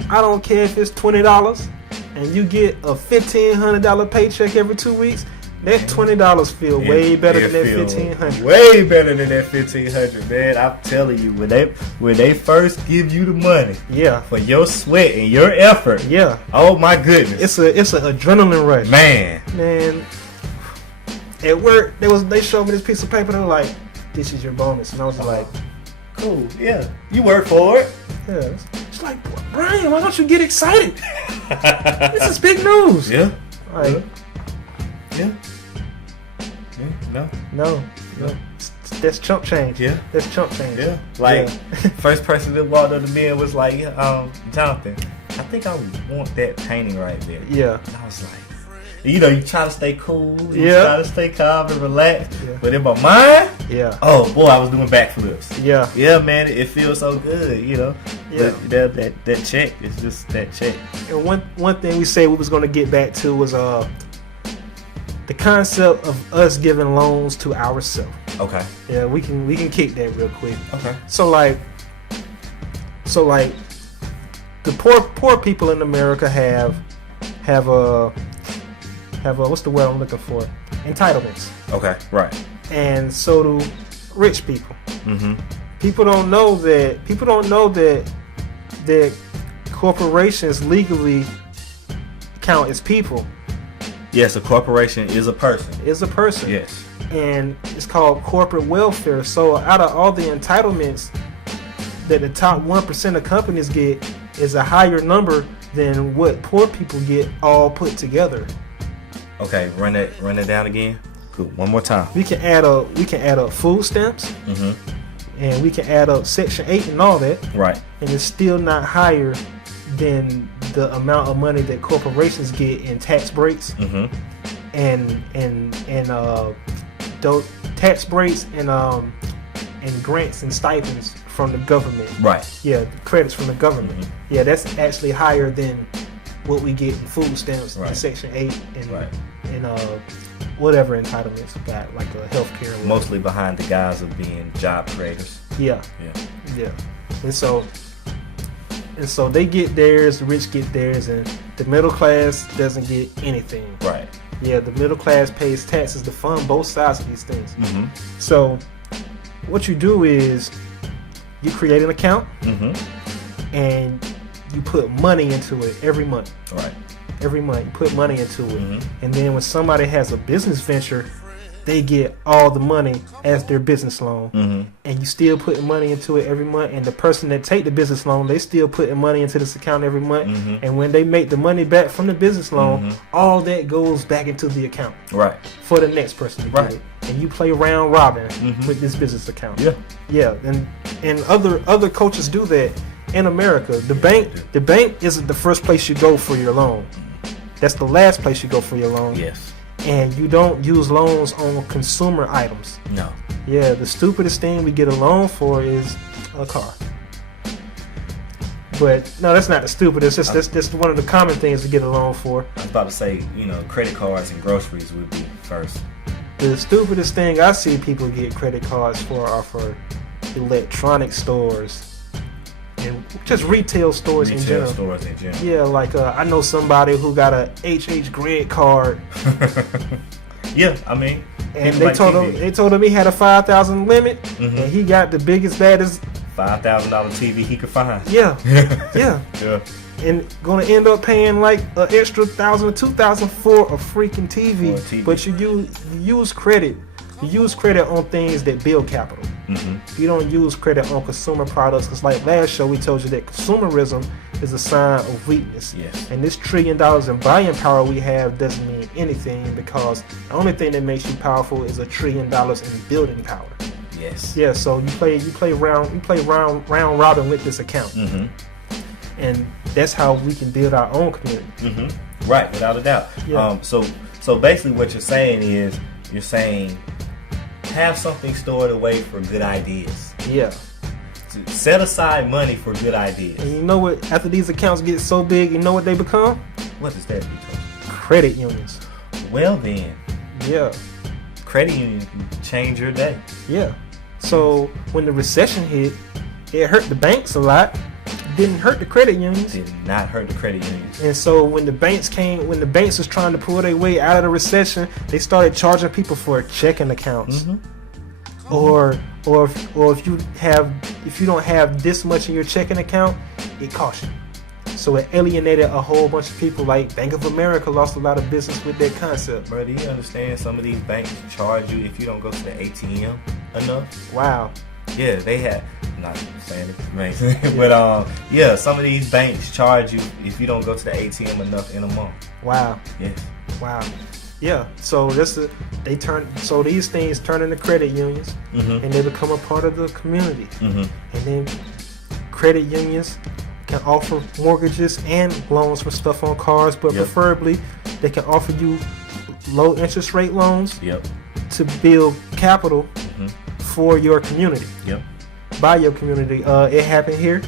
I don't care if it's $20 and you get a $1,500 paycheck every 2 weeks. That $20 feel way better than that $1,500. Way better than that $1,500, man. I'm telling you, when they first give you the money, for your sweat and your effort, oh my goodness, it's an adrenaline rush, man. At work, they showed me this piece of paper. They were like, "This is your bonus," and I was like, "Cool, yeah, you work for it." Yeah, it's like, Brian, why don't you get excited? This is big news. Yeah, like, No. That's chump change. Yeah. That's chump change. Yeah. Like, first person that walked up to me and was like, Jonathan, I think I want that painting right there. Yeah. And I was like, you try to stay cool. You try to stay calm and relaxed. Yeah. But in my mind, oh boy, I was doing backflips. Yeah. Yeah, man, it feels so good, Yeah. But that check is just that check. And one thing we said we was going to get back to was the concept of us giving loans to ourselves. Okay. Yeah, we can kick that real quick. Okay. So like the poor people in America have what's the word I'm looking for? Entitlements. Okay. Right. And so do rich people. Mm-hmm. People don't know that corporations legally count as people. Yes, a corporation is a person. Yes. And it's called corporate welfare. So out of all the entitlements that the top 1% of companies get is a higher number than what poor people get all put together. Okay, run it down again. Cool. One more time. We can add up food stamps. Mm-hmm. And we can add up Section 8 and all that. Right. And it's still not higher than the amount of money that corporations get in tax breaks. Mm-hmm. and those tax breaks and grants and stipends from the government. Right. Yeah, credits from the government. Mm-hmm. Yeah, that's actually higher than what we get in food stamps in Section 8 and whatever entitlements we got, like healthcare. Mostly behind the guise of being job creators. Yeah. And so they get theirs, the rich get theirs, and the middle class doesn't get anything. Right. Yeah, the middle class pays taxes to fund both sides of these things. Mm-hmm. So what you do is you create an account and you put money into it every month. Right. Every month you put money into it. And then when somebody has a business venture, they get all the money as their business loan. And you still putting money into it every month, and the person that take the business loan, they still putting money into this account every month. And when they make the money back from the business loan, all that goes back into the account. Right. For the next person to get it. And you play round robin with this business account. Yeah. And other coaches do that in America. The bank isn't the first place you go for your loan. That's the last place you go for your loan. Yes. And you don't use loans on consumer items. No. Yeah, the stupidest thing we get a loan for is a car. But no, that's not the stupidest. That's one of the common things we get a loan for. I was about to say, credit cards and groceries would be first. The stupidest thing I see people get credit cards for are for electronic stores and just retail stores in general. Yeah, like I know somebody who got a HH Grid card. Yeah, I mean, and they told him he had a 5,000 limit, and he got the biggest, baddest $5,000 TV he could find. Yeah. and gonna end up paying like an extra $1,000 or $2,000 for a freaking TV. But you use credit. You use credit on things that build capital. You don't use credit on consumer products, because like last show we told you that consumerism is a sign of weakness. Yes. And this $1 trillion in buying power we have doesn't mean anything, because the only thing that makes you powerful is $1 trillion in building power. Yes. Yeah. So you play round robin with this account, and that's how we can build our own community. Right, without a doubt. Yeah. So basically, what you're saying is you're saying have something stored away for good ideas. Yeah. Set aside money for good ideas. And you know what? After these accounts get so big, you know what they become? What does that mean? Credit unions. Well then. Yeah. Credit unions can change your day. Yeah. So when the recession hit, it hurt the banks a lot. Didn't hurt the credit unions. Did not hurt the credit unions. And so when the banks was trying to pull their way out of the recession, they started charging people for checking accounts. Or if you don't have this much in your checking account, it costs you. So it alienated a whole bunch of people. Like Bank of America lost a lot of business with that concept. Bro, do you understand some of these banks charge you if you don't go to the ATM enough? Wow. Yeah, they have. I'm not saying it, but yeah, some of these banks charge you if you don't go to the ATM enough in a month. Wow. Yes. Wow. Yeah. So these things turn into credit unions, and they become a part of the community. And then credit unions can offer mortgages and loans for stuff on cars, but preferably they can offer you low interest rate loans to build capital for your community. By your community. It happened here.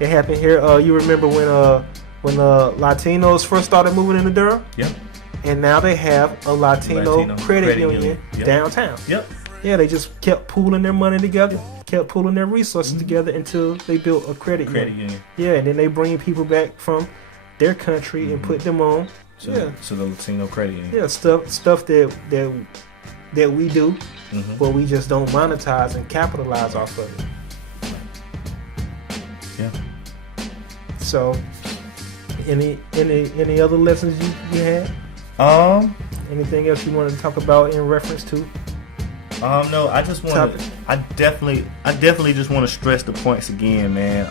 You remember when Latinos first started moving into Durham? And now they have a Latino credit union downtown. Yeah, they just kept pooling their money together, kept pooling their resources together until they built a credit union. Yeah, and then they bring people back from their country and put them on. So the Latino credit union. Yeah, stuff that we do, but we just don't monetize and capitalize off of it. Yeah. So, any other lessons you had? Anything else you want to talk about in reference to? No, I definitely just want to stress the points again, man.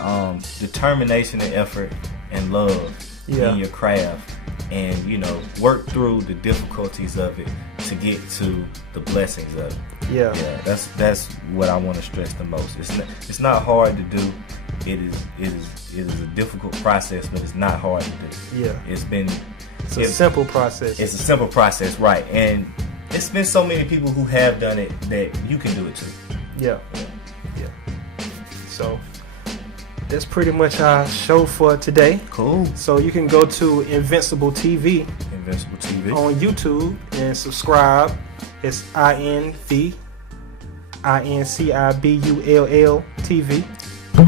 Determination and effort and love in your craft, and work through the difficulties of it to get to the blessings of it. Yeah, that's what I want to stress the most. It's not hard to do. It is a difficult process, but it's not hard to do. Yeah, it's a simple process. It's a simple process, right? And it's been so many people who have done it that you can do it too. Yeah. So that's pretty much our show for today. Cool. So you can go to InvinciBullTV on YouTube and subscribe. It's InvinciBull TV.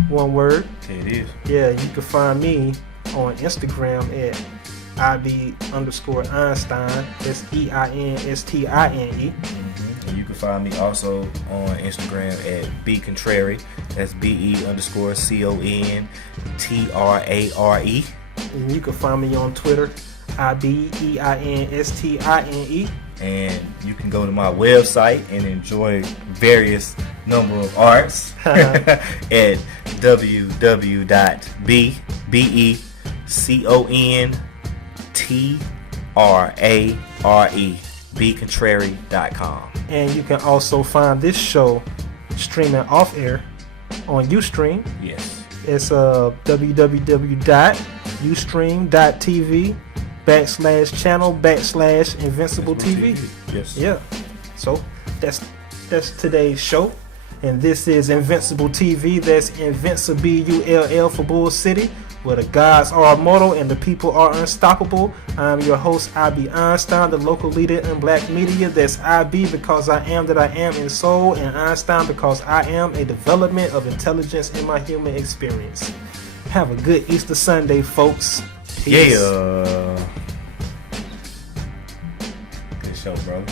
One word. It is. Yeah, you can find me on Instagram at IB_Einstein. That's EINSTINE. And you can find me also on Instagram at BContrary. That's BE_CONTRARE. And you can find me on Twitter, IBEINSTINE. And you can go to my website and enjoy various number of arts at BContrare.com. And you can also find this show streaming off air on Ustream. Yes. It's www.ustream.tv/channel/InvinciBullTV. Yes. Yeah. So that's today's show. And this is InvinciBullTV. That's InvinciBull for Bull City, where the gods are immortal and the people are unstoppable. I'm your host, IB Einstein, the local leader in black media. That's IB because I am that I am in soul, and Einstein because I am a development of intelligence in my human experience. Have a good Easter Sunday, folks. Peace. Yeah. Good show, bro.